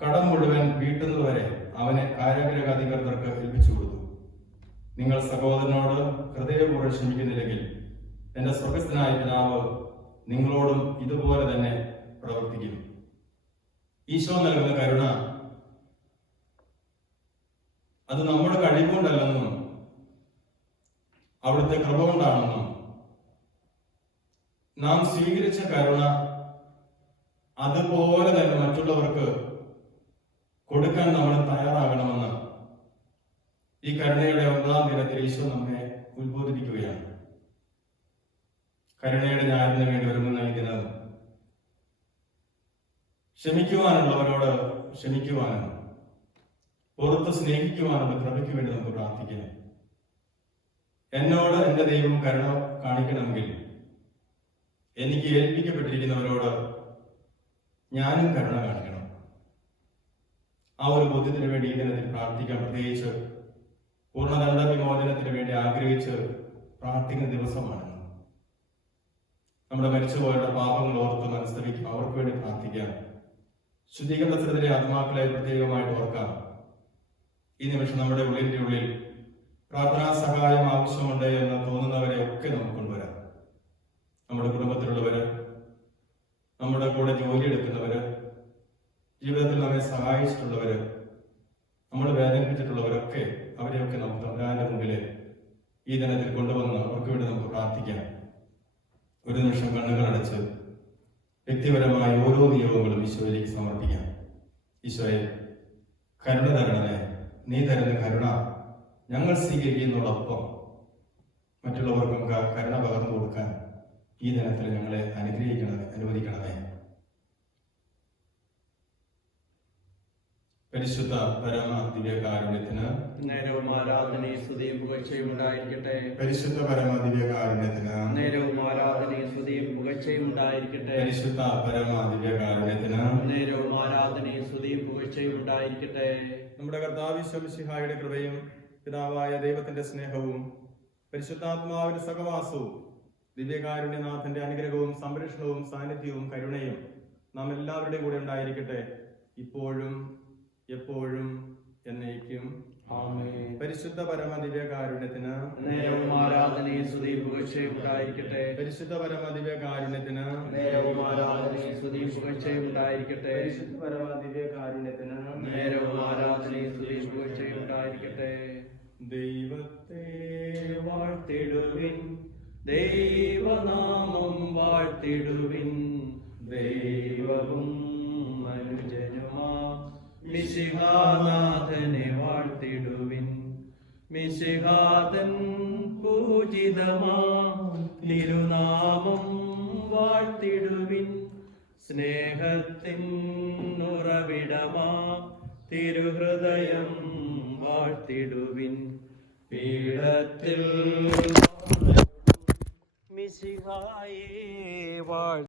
കടം മുഴുവൻ വീട്ടുന്നതുവരെ അവനെ കാരാഗ്രഹാധികൃതർക്ക് ഏൽപ്പിച്ചു കൊടുത്തു. നിങ്ങൾ സഹോദരനോട് ഹൃദയപൂർവ്വം ക്ഷമിക്കുന്നില്ലെങ്കിൽ എന്റെ സ്വർഗസ്ഥനായ പിതാവ് നിങ്ങളോടും ഇതുപോലെ തന്നെ പ്രവർത്തിക്കും. ഈശോ നൽകുന്ന കരുണ അത് നമ്മുടെ കഴിവുകൊണ്ടല്ലെന്നും അവിടുത്തെ കൃപ കൊണ്ടാണെന്നും നാം സ്വീകരിച്ച കരുണ അതുപോലെ തന്നെ മറ്റുള്ളവർക്ക് കൊടുക്കാൻ നമ്മൾ തയ്യാറാകണമെന്ന് ഈ കരുണയുടെ 9-ാം ദിനത്തിൽ ഈശോ നമ്മെ ഉത്ബോധിപ്പിക്കുകയാണ്. കരുണയുടെ ഞായറിന് വേണ്ടി ഒരുങ്ങുന്ന ഈ ദിനം ക്ഷമിക്കുവാനുള്ളവരോട് ക്ഷമിക്കുവാനും പുറത്ത് സ്നേഹിക്കുവാനുള്ള കൃപയ്ക്ക് വേണ്ടി നമുക്ക് പ്രാർത്ഥിക്കാം. എന്നോട് എന്റെ ദൈവം കരുണ കാണിക്കണമെങ്കിൽ എനിക്ക് ഏൽപ്പിക്കപ്പെട്ടിരിക്കുന്നവരോട് ഞാനും കരുണ കാണിക്കണം. ആ ഒരു ബോധ്യത്തിന് വേണ്ടി ഈ ദിനത്തിൽ പ്രാർത്ഥിക്കാം. പ്രത്യേകിച്ച് പൂർണ്ണദണ്ഡ വിമോചനത്തിന് വേണ്ടി ആഗ്രഹിച്ച് പ്രാർത്ഥിക്കുന്ന ദിവസമാണ്. നമ്മുടെ മരിച്ചുപോയവരുടെ പാപങ്ങൾ ഓർത്ത് മനസ്തരിക്കും, അവർക്ക് വേണ്ടി പ്രാർത്ഥിക്കാം. ശുദ്ധീകരണത്തിനെതിരെ ആത്മാക്കളെ പ്രത്യേകമായിട്ട് ഓർക്കാം. ഈ നിമിഷം നമ്മുടെ ഉള്ളിന്റെ ഉള്ളിൽ പ്രാർത്ഥനാ സഹായം ആവശ്യമുണ്ട് എന്ന് തോന്നുന്നവരെ ഒക്കെ നമുക്ക് കൊണ്ടുവരാം. നമ്മുടെ കുടുംബത്തിലുള്ളവര്, നമ്മുടെ കൂടെ ജോലിയെടുക്കുന്നവര്, ജീവിതത്തിൽ നമ്മെ സഹായിച്ചിട്ടുള്ളവര്, നമ്മൾ വേദനിപ്പിച്ചിട്ടുള്ളവരൊക്കെ അവരെയൊക്കെ നമുക്ക് തമ്പുരാന്റെ മുമ്പില് ഈ ദിനത്തിൽ കൊണ്ടുവന്ന് അവർക്ക് വേണ്ടി നമുക്ക് പ്രാർത്ഥിക്കാം. ഒരു നിമിഷം കണ്ണുകൾ അടച്ച് വ്യക്തിപരമായ ഓരോ നിയോഗങ്ങളും ഈശോയിലേക്ക് സമർപ്പിക്കാം. ഈശോയെ, കരുണ തരണമേ. നീ തരുന്ന കരുണ ഞങ്ങൾ സ്വീകരിക്കുന്നതോടൊപ്പം മറ്റുള്ളവർക്കും കരുണ പകർന്നു കൊടുക്കാൻ ഈ ദിനത്തിൽ ഞങ്ങളെ അനുവദിക്കണമേ. പരിശുദ്ധ പരമ ദിവ്യകാരുണ്യത്തിന് നേരവും ആരാധനയും സ്തുതിയും പുകഴ്ചയും ഉണ്ടായിരിക്കട്ടെ. പരിശുദ്ധ പരമ ദിവ്യകാരുണ്യത്തിന് നേരവും ആരാധനയും സ്തുതിയും പുകഴ്ചയും ഉണ്ടായിരിക്കട്ടെ. പരിശുദ്ധ പരമ ദിവ്യകാരുണ്യത്തിന് നേരവും ആരാധനയും സ്തുതിയും പുകഴ്ചയും ഉണ്ടായിരിക്കട്ടെ. നമ്മുടെ കർത്താവ് ഈശോ മിശിഹായുടെ കൃപയും പിതാവായ ദൈവത്തിന്റെ സ്നേഹവും പരിശുദ്ധാത്മാവിന്റെ സഹവാസവും ദിവ്യകാരുണ്യനാഥന്റെ അനുഗ്രഹവും സംരക്ഷണവും സാന്നിധ്യവും കരുണയും നാം എല്ലാവരുടെയും കൂടെ ഉണ്ടായിരിക്കട്ടെ, ഇപ്പോഴും എപ്പോഴും എന്നേക്കും. ആമേൻ. പരിശുദ്ധ പരമ ദിവ്യകാരുണ്യത്തിന് നേരവും ആരാധനയും സ്തുതിയും പുകഴ്ചയും ഉണ്ടായിരിക്കട്ടെ. പരിശുദ്ധ പരമ ദിവ്യകാരുണ്യത്തിന് നേരവും ആരാധനയും സ്തുതിയും പുകഴ്ചയും ഉണ്ടായിരിക്കട്ടെ. പരിശുദ്ധ പരമ ദിവ്യകാരുണ്യത്തിന് നേരവും ആരാധനയും സ്തുതിയും പുകഴ്ചയും ഉണ്ടായിരിക്കട്ടെ. ദൈവത്തെ വാഴ്ത്തിടുവിൻ, ദൈവനാമം വാഴ്ത്തിടുവിൻ, ദൈവവും മനുജനുമാ മിശിഹാനാഥനെ വാഴ്ത്തിടുവിൻ. മിശിഹാതൻ പൂജിതമാ തിരുനാമം വാഴ്ത്തിടുവിൻ. സ്നേഹത്തിൻ ഉറവിടമാ തിരുഹൃദയം വാഴ്ത്തിടുവിൻ. പീഠത്തിൽ മിശിഹായേ വാഴ്ത്തിടുവിൻ.